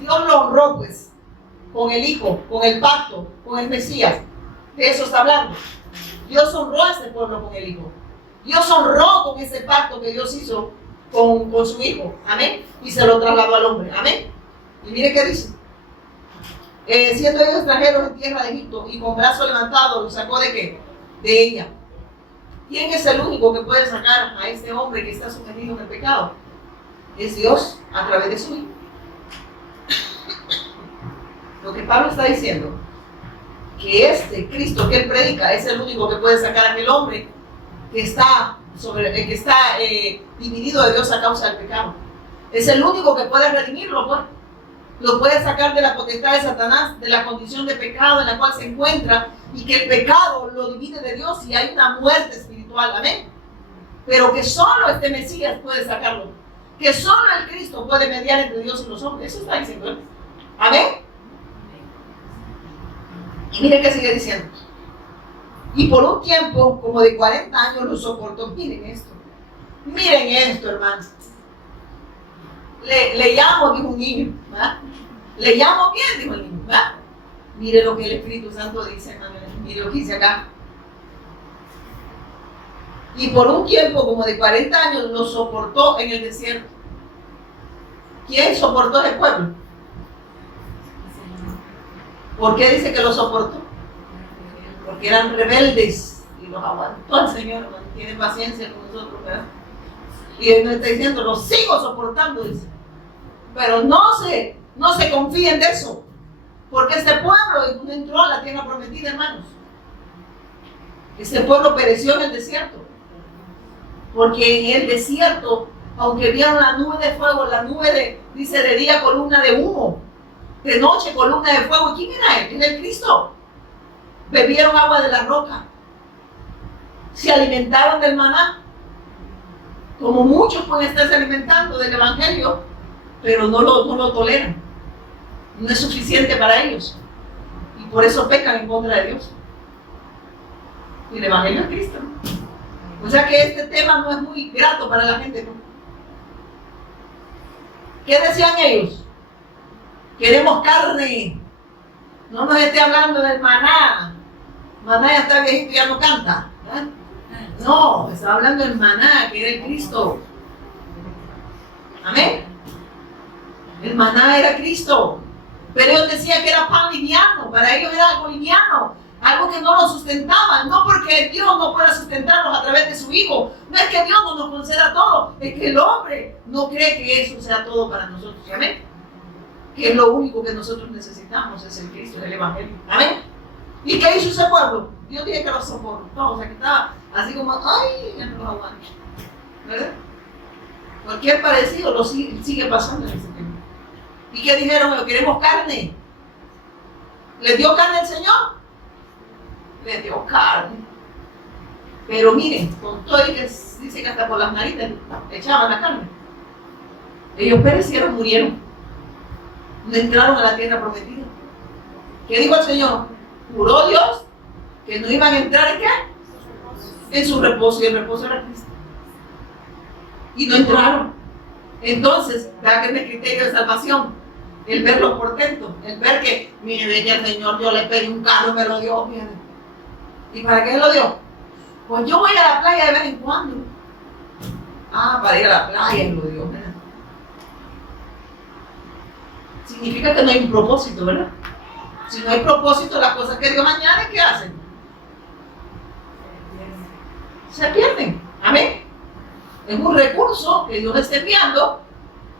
Dios lo honró pues, con el Hijo, con el pacto, con el Mesías, de eso está hablando. Dios honró a este pueblo con el Hijo. Dios honró con ese pacto que Dios hizo con su Hijo, amén, y se lo trasladó al hombre, amén. Y mire qué dice, siendo ellos extranjeros en tierra de Egipto y con brazo levantado, lo sacó ¿de qué? De ella. ¿Quién es el único que puede sacar a este hombre que está sumergido en el pecado? Es Dios a través de su Hijo. Lo que Pablo está diciendo, que este Cristo que él predica es el único que puede sacar a aquel hombre que está dividido de Dios a causa del pecado. Es el único que puede redimirlo, pues. Lo puede sacar de la potestad de Satanás, de la condición de pecado en la cual se encuentra, y que el pecado lo divide de Dios y hay una muerte espiritual, amén. Pero que solo este Mesías puede sacarlo, que solo el Cristo puede mediar entre Dios y los hombres. Eso está diciendo él, amén. Y mire que sigue diciendo, y por un tiempo como de 40 años lo soportó. Miren esto, hermanos. Le llamo, dijo un niño, ¿verdad? Le llamo bien, dijo el niño, ¿verdad? Mire lo que el Espíritu Santo dice, hermano. Mire lo que dice acá. Y por un tiempo como de 40 años lo soportó en el desierto. ¿Quién soportó ese pueblo? ¿Por qué dice que lo soportó? Porque eran rebeldes y los aguantó el Señor. Tiene paciencia con nosotros, ¿verdad? Y Él nos está diciendo, lo sigo soportando, dice. Pero no se confíen de eso, porque este pueblo no entró a la tierra prometida, hermanos. Este pueblo pereció en el desierto, porque en el desierto, aunque vieron la nube de fuego, la nube dice de día columna de humo, de noche columna de fuego. ¿Y quién era él? Era el Cristo. Bebieron agua de la roca, se alimentaron del maná, como muchos pueden estarse alimentando del evangelio, pero no lo toleran, no es suficiente para ellos, y por eso pecan en contra de Dios. Y el evangelio es Cristo, ¿no? O sea que este tema no es muy grato para la gente, ¿no? ¿Qué decían ellos? Queremos carne, no nos esté hablando del maná. Maná ya está viejito y ya no canta, ¿verdad? No, estaba hablando del maná, que era el Cristo. Amén. El maná era Cristo. Pero ellos decían que era pan liviano. Para ellos era algo liviano, algo que no lo sustentaban. No porque Dios no pueda sustentarnos a través de su Hijo. No es que Dios no nos conceda todo, es que el hombre no cree que eso sea todo para nosotros. Amén. Que es lo único que nosotros necesitamos, es el Cristo, el Evangelio. Amén. ¿Y qué hizo ese pueblo? Dios dice que lo soportó, o sea que estaba así como, ay, ya no lo aguanto, ¿verdad? Cualquier parecido lo sigue pasando en ese tiempo. ¿Y qué dijeron? Queremos carne. ¿Les dio carne el Señor? Les dio carne. Pero miren, con todo y que dice que hasta por las narices echaban la carne. Ellos perecieron, murieron. No entraron a la tierra prometida. ¿Qué dijo el Señor? Juró Dios que no iban a entrar ¿en qué? En su reposo, y el reposo era Cristo. Y no entraron. Entonces, vea que es el criterio de salvación. El ver los portentos, el ver que, mire, ve que el Señor, yo le pedí un carro, me lo dio, fíjate. ¿Y para qué lo dio? Pues yo voy a la playa de vez en cuando. Ah, para ir a la playa y lo dio, ¿verdad? Significa que no hay un propósito, ¿verdad? Si no hay propósito, las cosas que Dios añade, ¿qué hacen? Se pierden. Amén. Es un recurso que Dios está enviando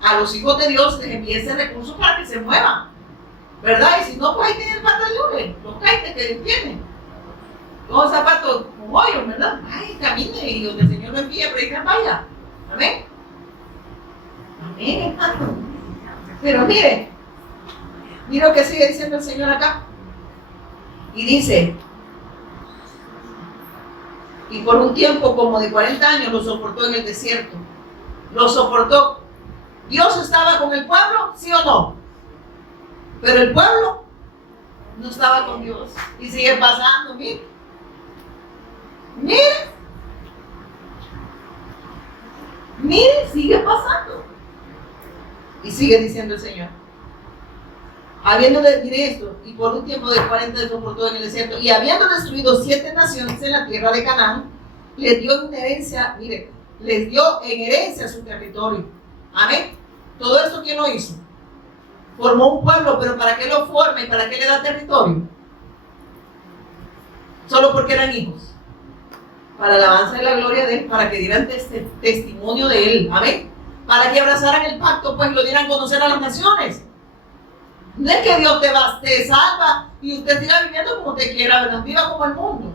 a los hijos de Dios, les envía ese recurso para que se muevan, ¿verdad? Y si no, pues ahí tienen el pantalón, los caites que tienen, los zapatos con hoyos, ¿verdad? Ay, camine y donde el Señor lo envía, predican, vaya. Amén. Amén, hermano. Pero mire lo que sigue diciendo el Señor acá. Y dice, y por un tiempo como de 40 años lo soportó en el desierto. Lo soportó. ¿Dios estaba con el pueblo? ¿Sí o no? Pero el pueblo no estaba con Dios. Y sigue pasando, mire. Mire, sigue pasando. Y sigue diciendo el Señor. Habiéndole, mire esto, y por un tiempo de 40 años soportó en el desierto, y habiendo destruido 7 naciones en la tierra de Canaán, les dio en herencia, mire, les dio en herencia su territorio. Amén. Todo esto, ¿quién lo hizo? Formó un pueblo, pero ¿para qué lo forma y para qué le da territorio? Solo porque eran hijos. Para la alabanza de la gloria de Él, para que dieran testimonio de Él. Amén. Para que abrazaran el pacto, pues lo dieran a conocer a las naciones. No es que Dios te salva y usted siga viviendo como usted quiera, ¿verdad? Viva como el mundo.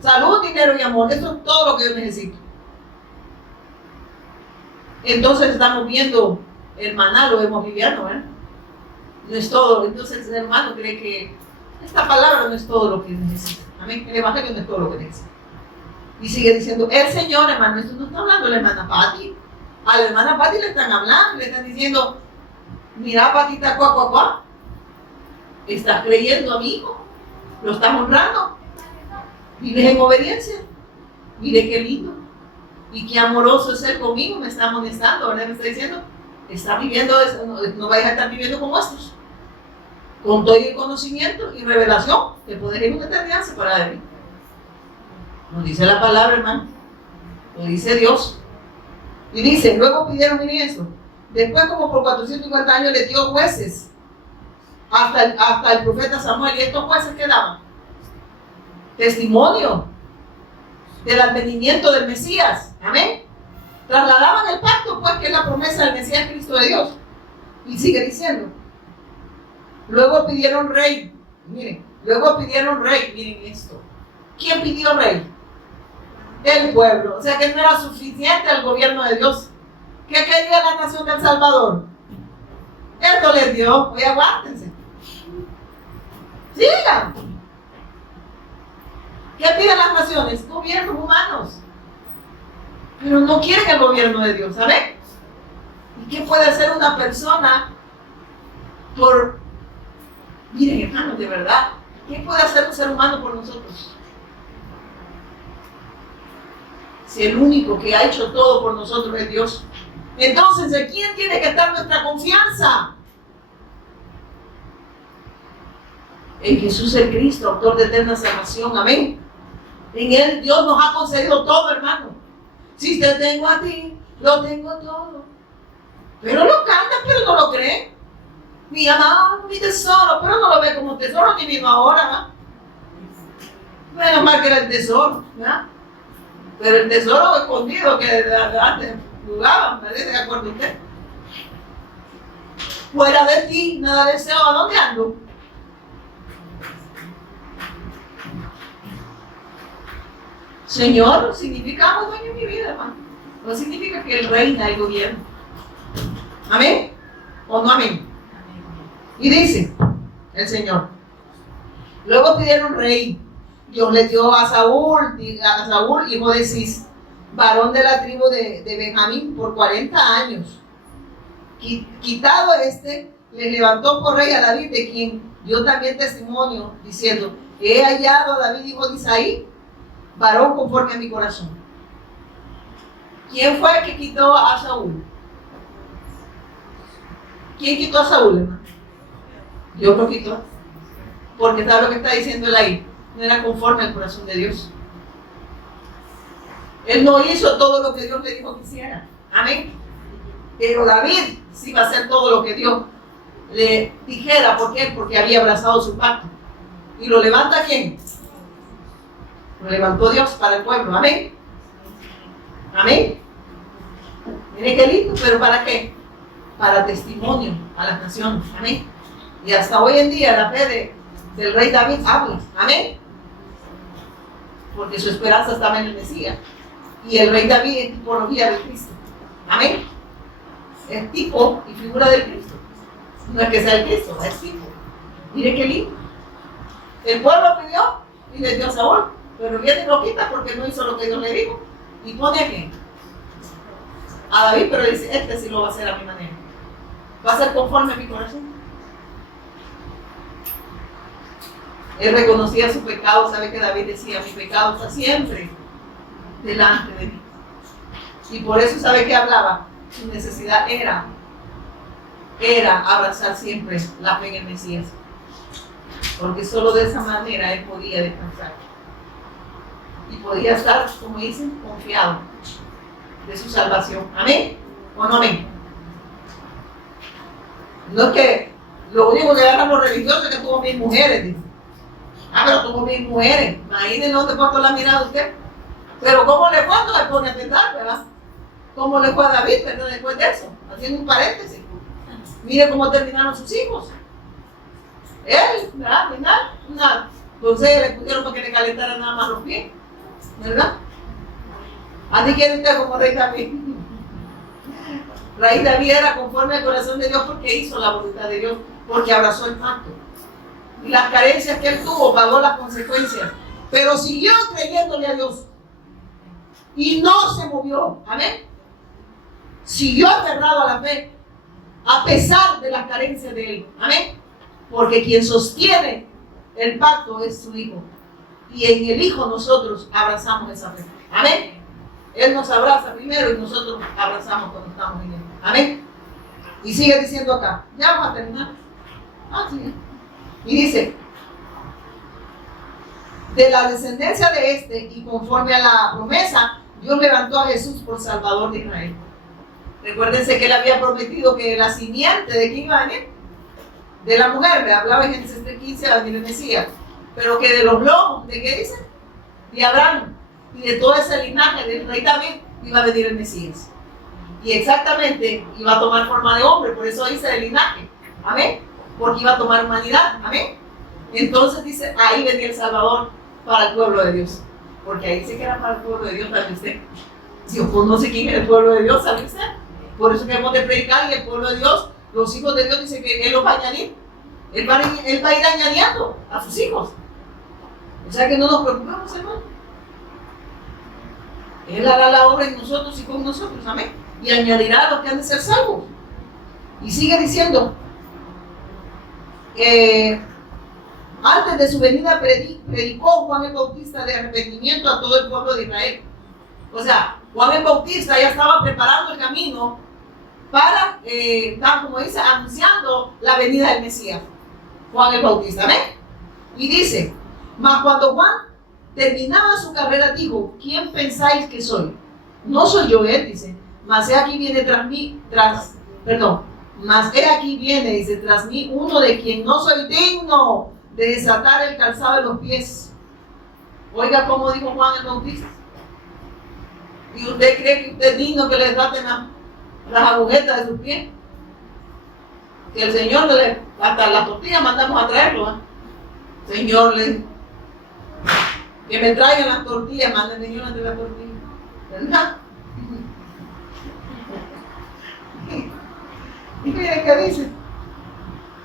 Salud, dinero y amor, eso es todo lo que yo necesito. Entonces estamos viendo el maná, lo vemos viviendo, ¿verdad? No es todo. Entonces el ser humano cree que esta palabra no es todo lo que necesita. Amén. El evangelio no es todo lo que necesita. Y sigue diciendo, el Señor, hermano, esto no está hablando la hermana Pati. A la hermana Pati le están hablando, le están diciendo, mira, Patita, cuá. ¿Estás creyendo, amigo? ¿Lo estás honrando? ¿Vives en obediencia? Mire qué lindo. Y qué amoroso es Él conmigo, me está amonestando, ¿verdad? Me está diciendo, está viviendo, no vayas a estar viviendo como estos. Con todo el conocimiento y revelación de poder ir una eternidad separada de mí. Nos dice la palabra, hermano. Lo dice Dios. Y dice, luego pidieron, miren esto. Después, como por 450 años, le dio jueces hasta el profeta Samuel. ¿Y estos jueces qué daban? Testimonio del advenimiento del Mesías. Amén. Trasladaban el pacto, pues, que es la promesa del Mesías Cristo de Dios. Y sigue diciendo. Luego pidieron rey. Miren esto. ¿Quién pidió rey? El pueblo. O sea que no era suficiente el gobierno de Dios. ¿Qué quería la nación del Salvador? Esto les dio. Oye, aguántense. Sigan. ¿Qué piden las naciones? Gobiernos humanos. Pero no quieren el gobierno de Dios, ¿saben? ¿Y qué puede hacer una persona por... Miren, hermanos, de verdad, ¿qué puede hacer un ser humano por nosotros? Si el único que ha hecho todo por nosotros es Dios. Entonces, ¿de quién tiene que estar nuestra confianza? En Jesús el Cristo, autor de eterna salvación. Amén. En Él Dios nos ha concedido todo, hermano. Si te tengo a ti, lo tengo todo. Pero lo cantan, pero no lo creen. Mi amado, mi tesoro, pero no lo ve como tesoro ni mismo ahora, ¿verdad? Menos mal que era el tesoro, ¿verdad? Pero el tesoro escondido que antes jugaban, ¿me dice? ¿De acuerdo usted? Fuera de ti, nada deseo. ¿A dónde ando? Señor, significa amo dueño en mi vida, hermano. No significa que Él reina el gobierno. ¿Amén? ¿O no amén? Y dice el Señor. Luego pidieron rey. Dios le dio a Saúl, hijo de Cis, varón de la tribu de Benjamín, por 40 años. Quitado les levantó por rey a David, de quien dio también testimonio, diciendo, he hallado a David, hijo de Isaí, varón conforme a mi corazón. ¿Quién fue el que quitó a Saúl? ¿Quién quitó a Saúl, hermano? Dios lo quitó. Porque ¿sabe lo que está diciendo él ahí? No era conforme al corazón de Dios. Él no hizo todo lo que Dios le dijo que hiciera. Amén. Pero David sí va a hacer todo lo que Dios le dijera. ¿Por qué? Porque había abrazado su pacto. ¿Y lo levanta quién? Lo levantó Dios para el pueblo. Amén. Amén. Miren qué lindo, pero ¿para qué? Para testimonio a las naciones. Amén. Y hasta hoy en día la fe del rey David habla. Amén. Porque su esperanza estaba en el Mesías. Y el rey David es tipología de Cristo. Amén. Es tipo y figura del Cristo. No es que sea el Cristo, es tipo. Mire qué lindo. El pueblo pidió y le dio a Saúl, pero viene y lo quita porque no hizo lo que Dios le dijo. ¿Y pone a quién? A David, pero dice, este sí lo va a hacer a mi manera. Va a ser conforme a mi corazón. Él reconocía su pecado. Sabe que David decía, mi pecado está siempre delante de mí. Y por eso sabe que hablaba. Su necesidad era abrazar siempre la fe en el Mesías. Porque solo de esa manera él podía descansar. Y podía estar, como dicen, confiado de su salvación. ¿Amén? ¿O no amén? No es que lo único que agarran los religiosos es que tuvo 1000 mujeres. Dice. Pero tuvo 1000 mujeres. Imagínense dónde puesto la mirada usted. Pero ¿cómo le fue? No le pone a pensar, ¿verdad? ¿Cómo le fue a David, verdad? Después de eso. Haciendo un paréntesis. Mire cómo terminaron sus hijos. Él, ¿verdad? Al final, una doncella le pusieron para que le calentara nada más los pies. ¿Verdad? Así quiere usted como rey David. Rey David era conforme al corazón de Dios porque hizo la voluntad de Dios, porque abrazó el pacto. Y las carencias que él tuvo pagó las consecuencias. Pero siguió creyéndole a Dios. Y no se movió. Amén. Siguió aferrado a la fe, a pesar de las carencias de él. Amén. Porque quien sostiene el pacto es su Hijo. Y en el Hijo nosotros abrazamos esa fe. Amén. Él nos abraza primero y nosotros abrazamos cuando estamos en él. Amén. Y sigue diciendo acá. Ya vamos a terminar. Sí. Y dice, de la descendencia de este y conforme a la promesa, Dios levantó a Jesús por Salvador de Israel. Recuérdense que él había prometido que la simiente de quién iba a venir, de la mujer, le hablaba en Génesis 3:15 a venir el Mesías, pero que de los lomos, ¿de qué dice? De Abraham y de todo ese linaje del rey David iba a venir el Mesías. Y exactamente iba a tomar forma de hombre, por eso dice el linaje, amén, porque iba a tomar humanidad, amén. Entonces dice, ahí venía el Salvador para el pueblo de Dios, porque ahí dice que era para el pueblo de Dios, ¿sabe usted? Si usted no sé quién es el pueblo de Dios, ¿sabe usted? Por eso que hemos de predicar y el pueblo de Dios, los hijos de Dios, dice que Él los va a añadir. Él va a ir añadiendo a sus hijos. O sea que no nos preocupemos, hermano. Él hará la obra en nosotros y con nosotros, amén. Y añadirá a los que han de ser salvos. Y sigue diciendo, antes de su venida predicó Juan el Bautista de arrepentimiento a todo el pueblo de Israel. O sea, Juan el Bautista ya estaba preparando el camino para, como dice, anunciando la venida del Mesías. Juan el Bautista, ¿amén? Y dice, mas cuando Juan terminaba su carrera dijo, ¿quién pensáis que soy? No soy yo él, dice, mas he aquí viene tras mí uno de quien no soy digno de desatar el calzado de los pies. Oiga cómo dijo Juan el Bautista. ¿Y usted cree que usted es digno que le desaten las agujetas de sus pies? Que el Señor hasta las tortillas mandamos a traerlo, ¿eh? Señor, que me traigan las tortillas, mándenme yo de las tortillas, ¿verdad? Y miren qué dice.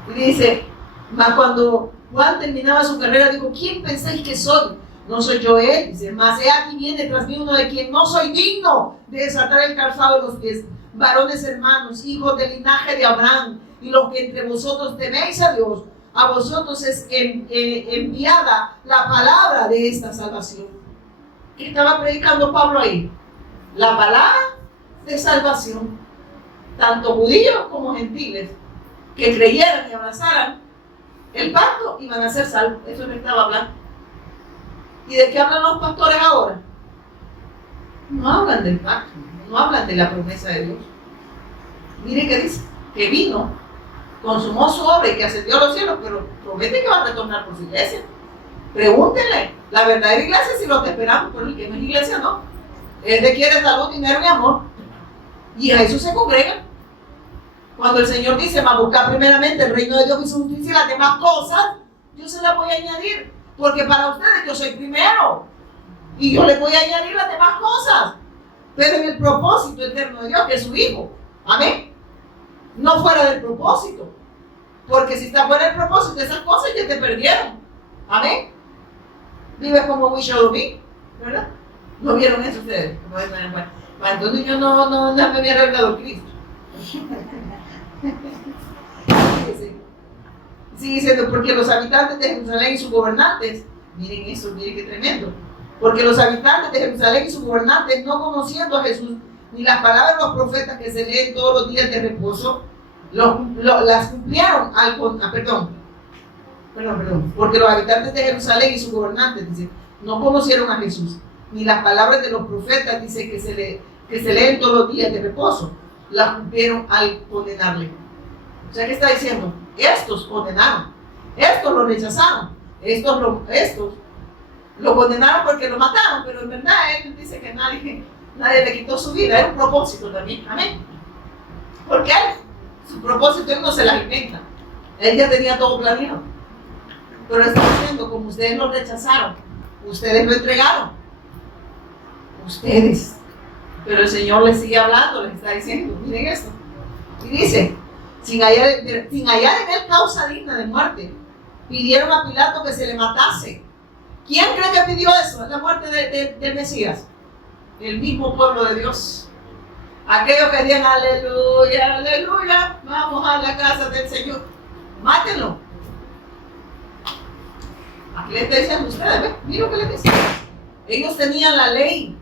Y dice, mas cuando Juan terminaba su carrera, dijo, ¿quién pensáis que soy? No soy yo él, dice, mas he aquí viene tras mí uno de quien no soy digno de desatar el calzado de los pies. Varones hermanos, hijos del linaje de Abraham, y los que entre vosotros teméis a Dios, a vosotros es enviada la palabra de esta salvación. ¿Qué estaba predicando Pablo ahí? La palabra de salvación, tanto judíos como gentiles, que creyeran y abrazaran el pacto, iban a ser salvos. Eso es lo que estaba hablando. ¿Y de qué hablan los pastores ahora? No hablan del pacto, no hablan de la promesa de Dios. Mire qué dice, que vino, consumó su obra y que ascendió a los cielos, pero promete que va a retornar por su iglesia. Pregúntenle, la verdadera iglesia sí lo que esperamos, pero el que no es iglesia no. Él quiere salud, dinero y amor. Y a eso se congrega. Cuando el Señor dice, va a buscar primeramente el reino de Dios y su justicia y las demás cosas, yo se las voy a añadir. Porque para ustedes yo soy primero. Y yo les voy a añadir las demás cosas. Pero en el propósito eterno de Dios, que es su Hijo. Amén. No fuera del propósito. Porque si está fuera del propósito, esas cosas ya te perdieron. Amén. Vives como we shall be, ¿verdad? ¿No vieron eso ustedes? Bueno, entonces yo no me había revelado Cristo. Sigue diciendo, porque los habitantes de Jerusalén y sus gobernantes, miren eso, miren qué tremendo, porque los habitantes de Jerusalén y sus gobernantes, no conociendo a Jesús, ni las palabras de los profetas que se leen todos los días de reposo, las cumplieron porque los habitantes de Jerusalén y sus gobernantes, dice, no conocieron a Jesús, ni las palabras de los profetas, dice, que se leen todos los días de reposo, las cumplieron al condenarle. O sea, ¿qué está diciendo? Estos condenaron, estos lo rechazaron, estos lo condenaron porque lo mataron, pero en verdad él dice que nadie le quitó su vida, era un propósito también, amén. Porque su propósito él no se la inventa, él ya tenía todo planeado. Pero está diciendo, como ustedes lo rechazaron, ustedes lo entregaron, ustedes. Pero el Señor les sigue hablando, les está diciendo, miren esto. Y dice, sin hallar en él causa digna de muerte, pidieron a Pilato que se le matase. ¿Quién cree que pidió eso? La muerte del Mesías. El mismo pueblo de Dios. Aquellos que decían, aleluya, aleluya, vamos a la casa del Señor. Mátenlo. Aquí le está diciendo a ustedes, ¿ven? Miren lo que les dice. Ellos tenían la ley,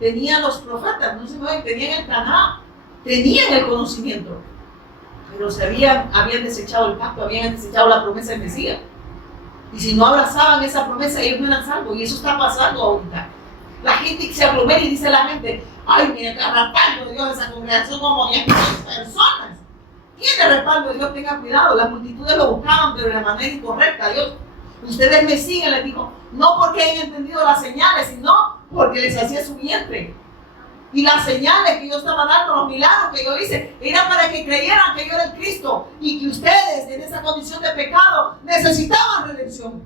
tenían los profetas, no se mueven, tenían el Taná, tenían el conocimiento. Pero habían desechado el pacto, habían desechado la promesa del Mesías. Y si no abrazaban esa promesa, ellos no eran salvos. Y eso está pasando ahorita. La gente se aglomera y dice a la gente, ay, mira, está respaldo de Dios, esa congregación como 10 personas. Tiene respaldo de Dios, tengan cuidado. Las multitudes lo buscaban, pero de la manera incorrecta. Dios, ustedes me siguen, les dijo, no porque hayan entendido las señales, sino porque les hacía su vientre. Y las señales que yo estaba dando, los milagros que yo hice, era para que creyeran que yo era el Cristo y que ustedes en esa condición de pecado necesitaban redención.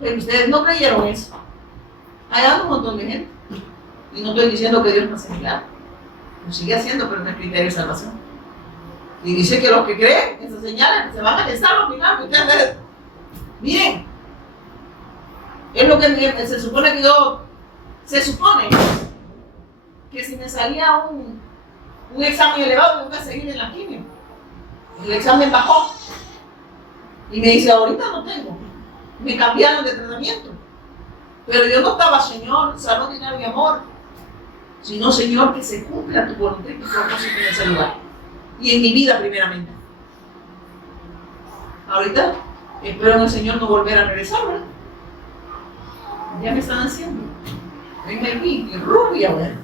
Pero ustedes no creyeron eso. Hay un montón de gente. Y no estoy diciendo que Dios no hace milagros. Lo sigue haciendo, pero no es criterio de salvación. Y dice que los que creen esas señales se van a gestar los milagros. Ustedes, miren, es lo que se supone que se supone que si me salía un examen elevado, yo voy a seguir en la quimio. El examen bajó. Y me dice, ahorita no tengo. Me cambiaron de tratamiento. Pero yo no estaba, Señor, salud, dinero y amor. Sino, Señor, que se cumpla tu voluntad y tu propósito en ese lugar. Y en mi vida, primeramente. Ahorita, espero en el Señor no volver a regresar, ¿verdad? Ya me están haciendo. Venga aquí, rubia, ¿verdad?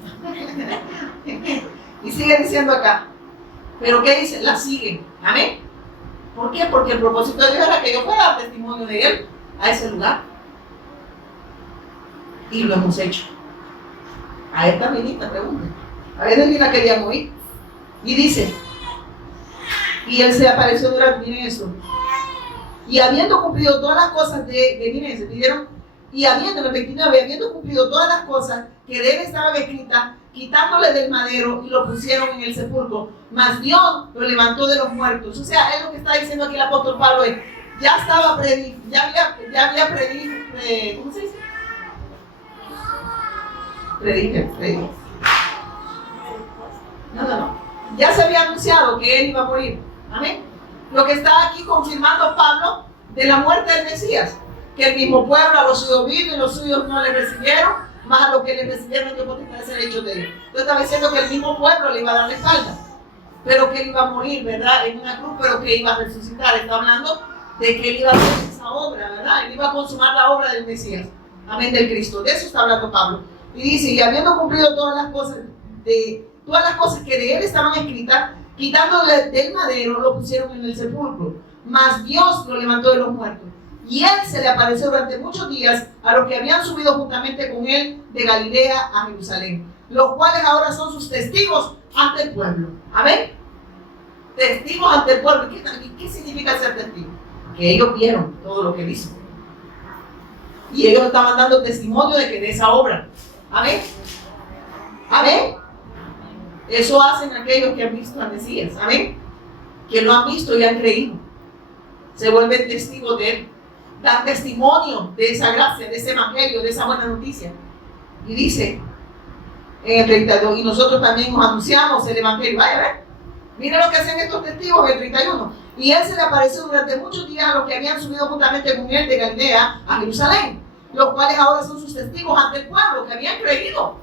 Y sigue diciendo acá, pero ¿qué dice? La siguen, amén. ¿Por qué? Porque el propósito de Dios era que yo fuera a dar testimonio de Él a ese lugar, y lo hemos hecho. A esta minita pregunta, a veces ni la querían oír. Y dice, y Él se apareció durante, miren eso, y habiendo cumplido todas las cosas miren, se pidieron, y habiendo cumplido todas las cosas que de él estaban escritas, quitándole del madero y lo pusieron en el sepulcro. Mas Dios lo levantó de los muertos. O sea, es lo que está diciendo aquí el apóstol Pablo. Ya estaba ¿cómo se dice? No. Ya se había anunciado que él iba a morir. Amén. Lo que está aquí confirmando Pablo de la muerte del Mesías. Que el mismo pueblo a los suyos vino y los suyos no le recibieron, más a los que le recibieron Dios potestad de ser hecho de él. Entonces estaba diciendo que el mismo pueblo le iba a dar la espalda. pero que él iba a morir, ¿verdad? En una cruz, pero que iba a resucitar. Está hablando de que él iba a hacer esa obra, ¿verdad? Él iba a consumar la obra del Mesías. Amén, del Cristo. De eso está hablando Pablo. Y dice, y habiendo cumplido todas las cosas que de él estaban escritas, quitándole del madero, lo pusieron en el sepulcro. Mas Dios lo levantó de los muertos. Y él se le apareció durante muchos días a los que habían subido juntamente con él de Galilea a Jerusalén, los cuales ahora son sus testigos ante el pueblo. Amén. Testigos ante el pueblo. ¿Qué significa ser testigo? Que ellos vieron todo lo que él hizo. Y ellos estaban dando testimonio de esa obra. Amén. Amén. Eso hacen aquellos que han visto al Mesías. Amén. Que lo han visto y han creído. Se vuelven testigos de él. Dan testimonio de esa gracia, de ese evangelio, de esa buena noticia. Y dice en el 32, y nosotros también nos anunciamos el evangelio. Vaya a ver. Miren lo que hacen estos testigos en el 31. Y él se le apareció durante muchos días a los que habían subido juntamente con él de Galilea a Jerusalén, los cuales ahora son sus testigos ante el pueblo que habían creído.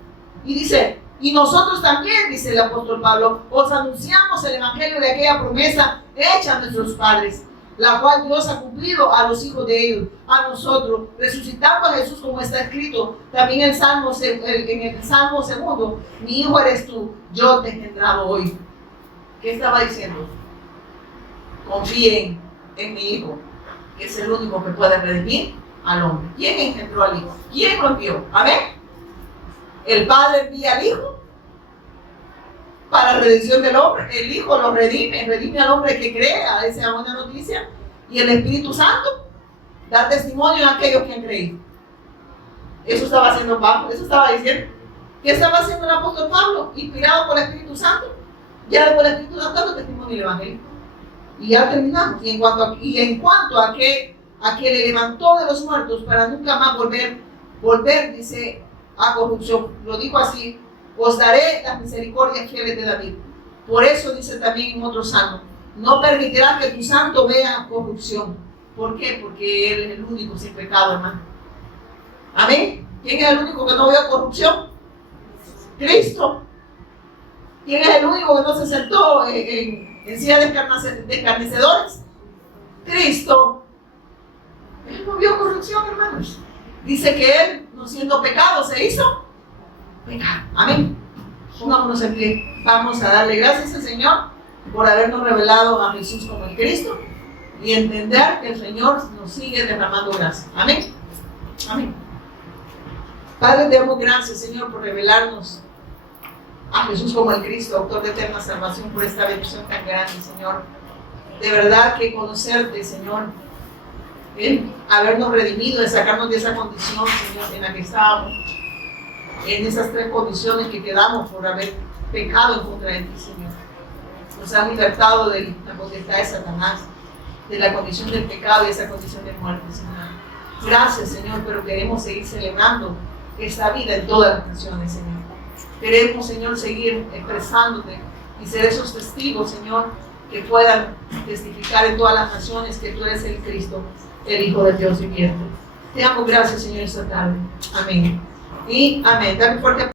Y dice, y nosotros también, dice el apóstol Pablo, os anunciamos el evangelio de aquella promesa hecha a nuestros padres, la cual Dios ha cumplido a los hijos de ellos, a nosotros, resucitando a Jesús como está escrito también en el Salmo 2, mi hijo eres tú, yo te he engendrado hoy. ¿Qué estaba diciendo? Confíen en mi hijo, que es el único que puede redimir al hombre. ¿Quién engendró al hijo? ¿Quién lo envió? Amén. El Padre envía al Hijo para la redención del hombre. El Hijo lo redime al hombre que cree a esa buena noticia. Y el Espíritu Santo da testimonio a aquellos que han creído. Eso estaba haciendo Pablo, eso estaba diciendo. ¿Qué estaba haciendo el apóstol Pablo? Inspirado por el Espíritu Santo. Ya después el Espíritu Santo dando testimonio del Evangelio. Y ya terminamos. Y en cuanto a que le levantó de los muertos para nunca más volver, dice, a corrupción. Lo dijo así, os daré las misericordias fieles de David. Por eso dice también en otro salmo, no permitirás que tu santo vea corrupción. ¿Por qué? Porque él es el único sin pecado, hermano. Amén. ¿Quién es el único que no ve corrupción? Cristo. ¿Quién es el único que no se sentó en silla de escarnecedores? Cristo. Él no vio corrupción, hermanos. Dice que él, no siendo pecado, se hizo pecado. Amén. Pongámonos en pie. Vamos a darle gracias al Señor por habernos revelado a Jesús como el Cristo y entender que el Señor nos sigue derramando gracia. Amén. Amén. Padre, te damos gracias, Señor, por revelarnos a Jesús como el Cristo, autor de eterna salvación, por esta bendición tan grande, Señor. De verdad que conocerte, Señor, el habernos redimido, de sacarnos de esa condición, Señor, en la que estábamos, en esas tres condiciones que quedamos por haber pecado en contra de ti, Señor. Nos has libertado de la potestad de Satanás, de la condición del pecado y esa condición de muerte, Señor. Gracias, Señor, pero queremos seguir celebrando esta vida en todas las naciones, Señor. Queremos, Señor, seguir expresándote y ser esos testigos, Señor, que puedan testificar en todas las naciones que tú eres el Cristo, el Hijo de Dios viviente. Te damos gracias, Señor, esta tarde. Amén. Y amén. Dame fuerte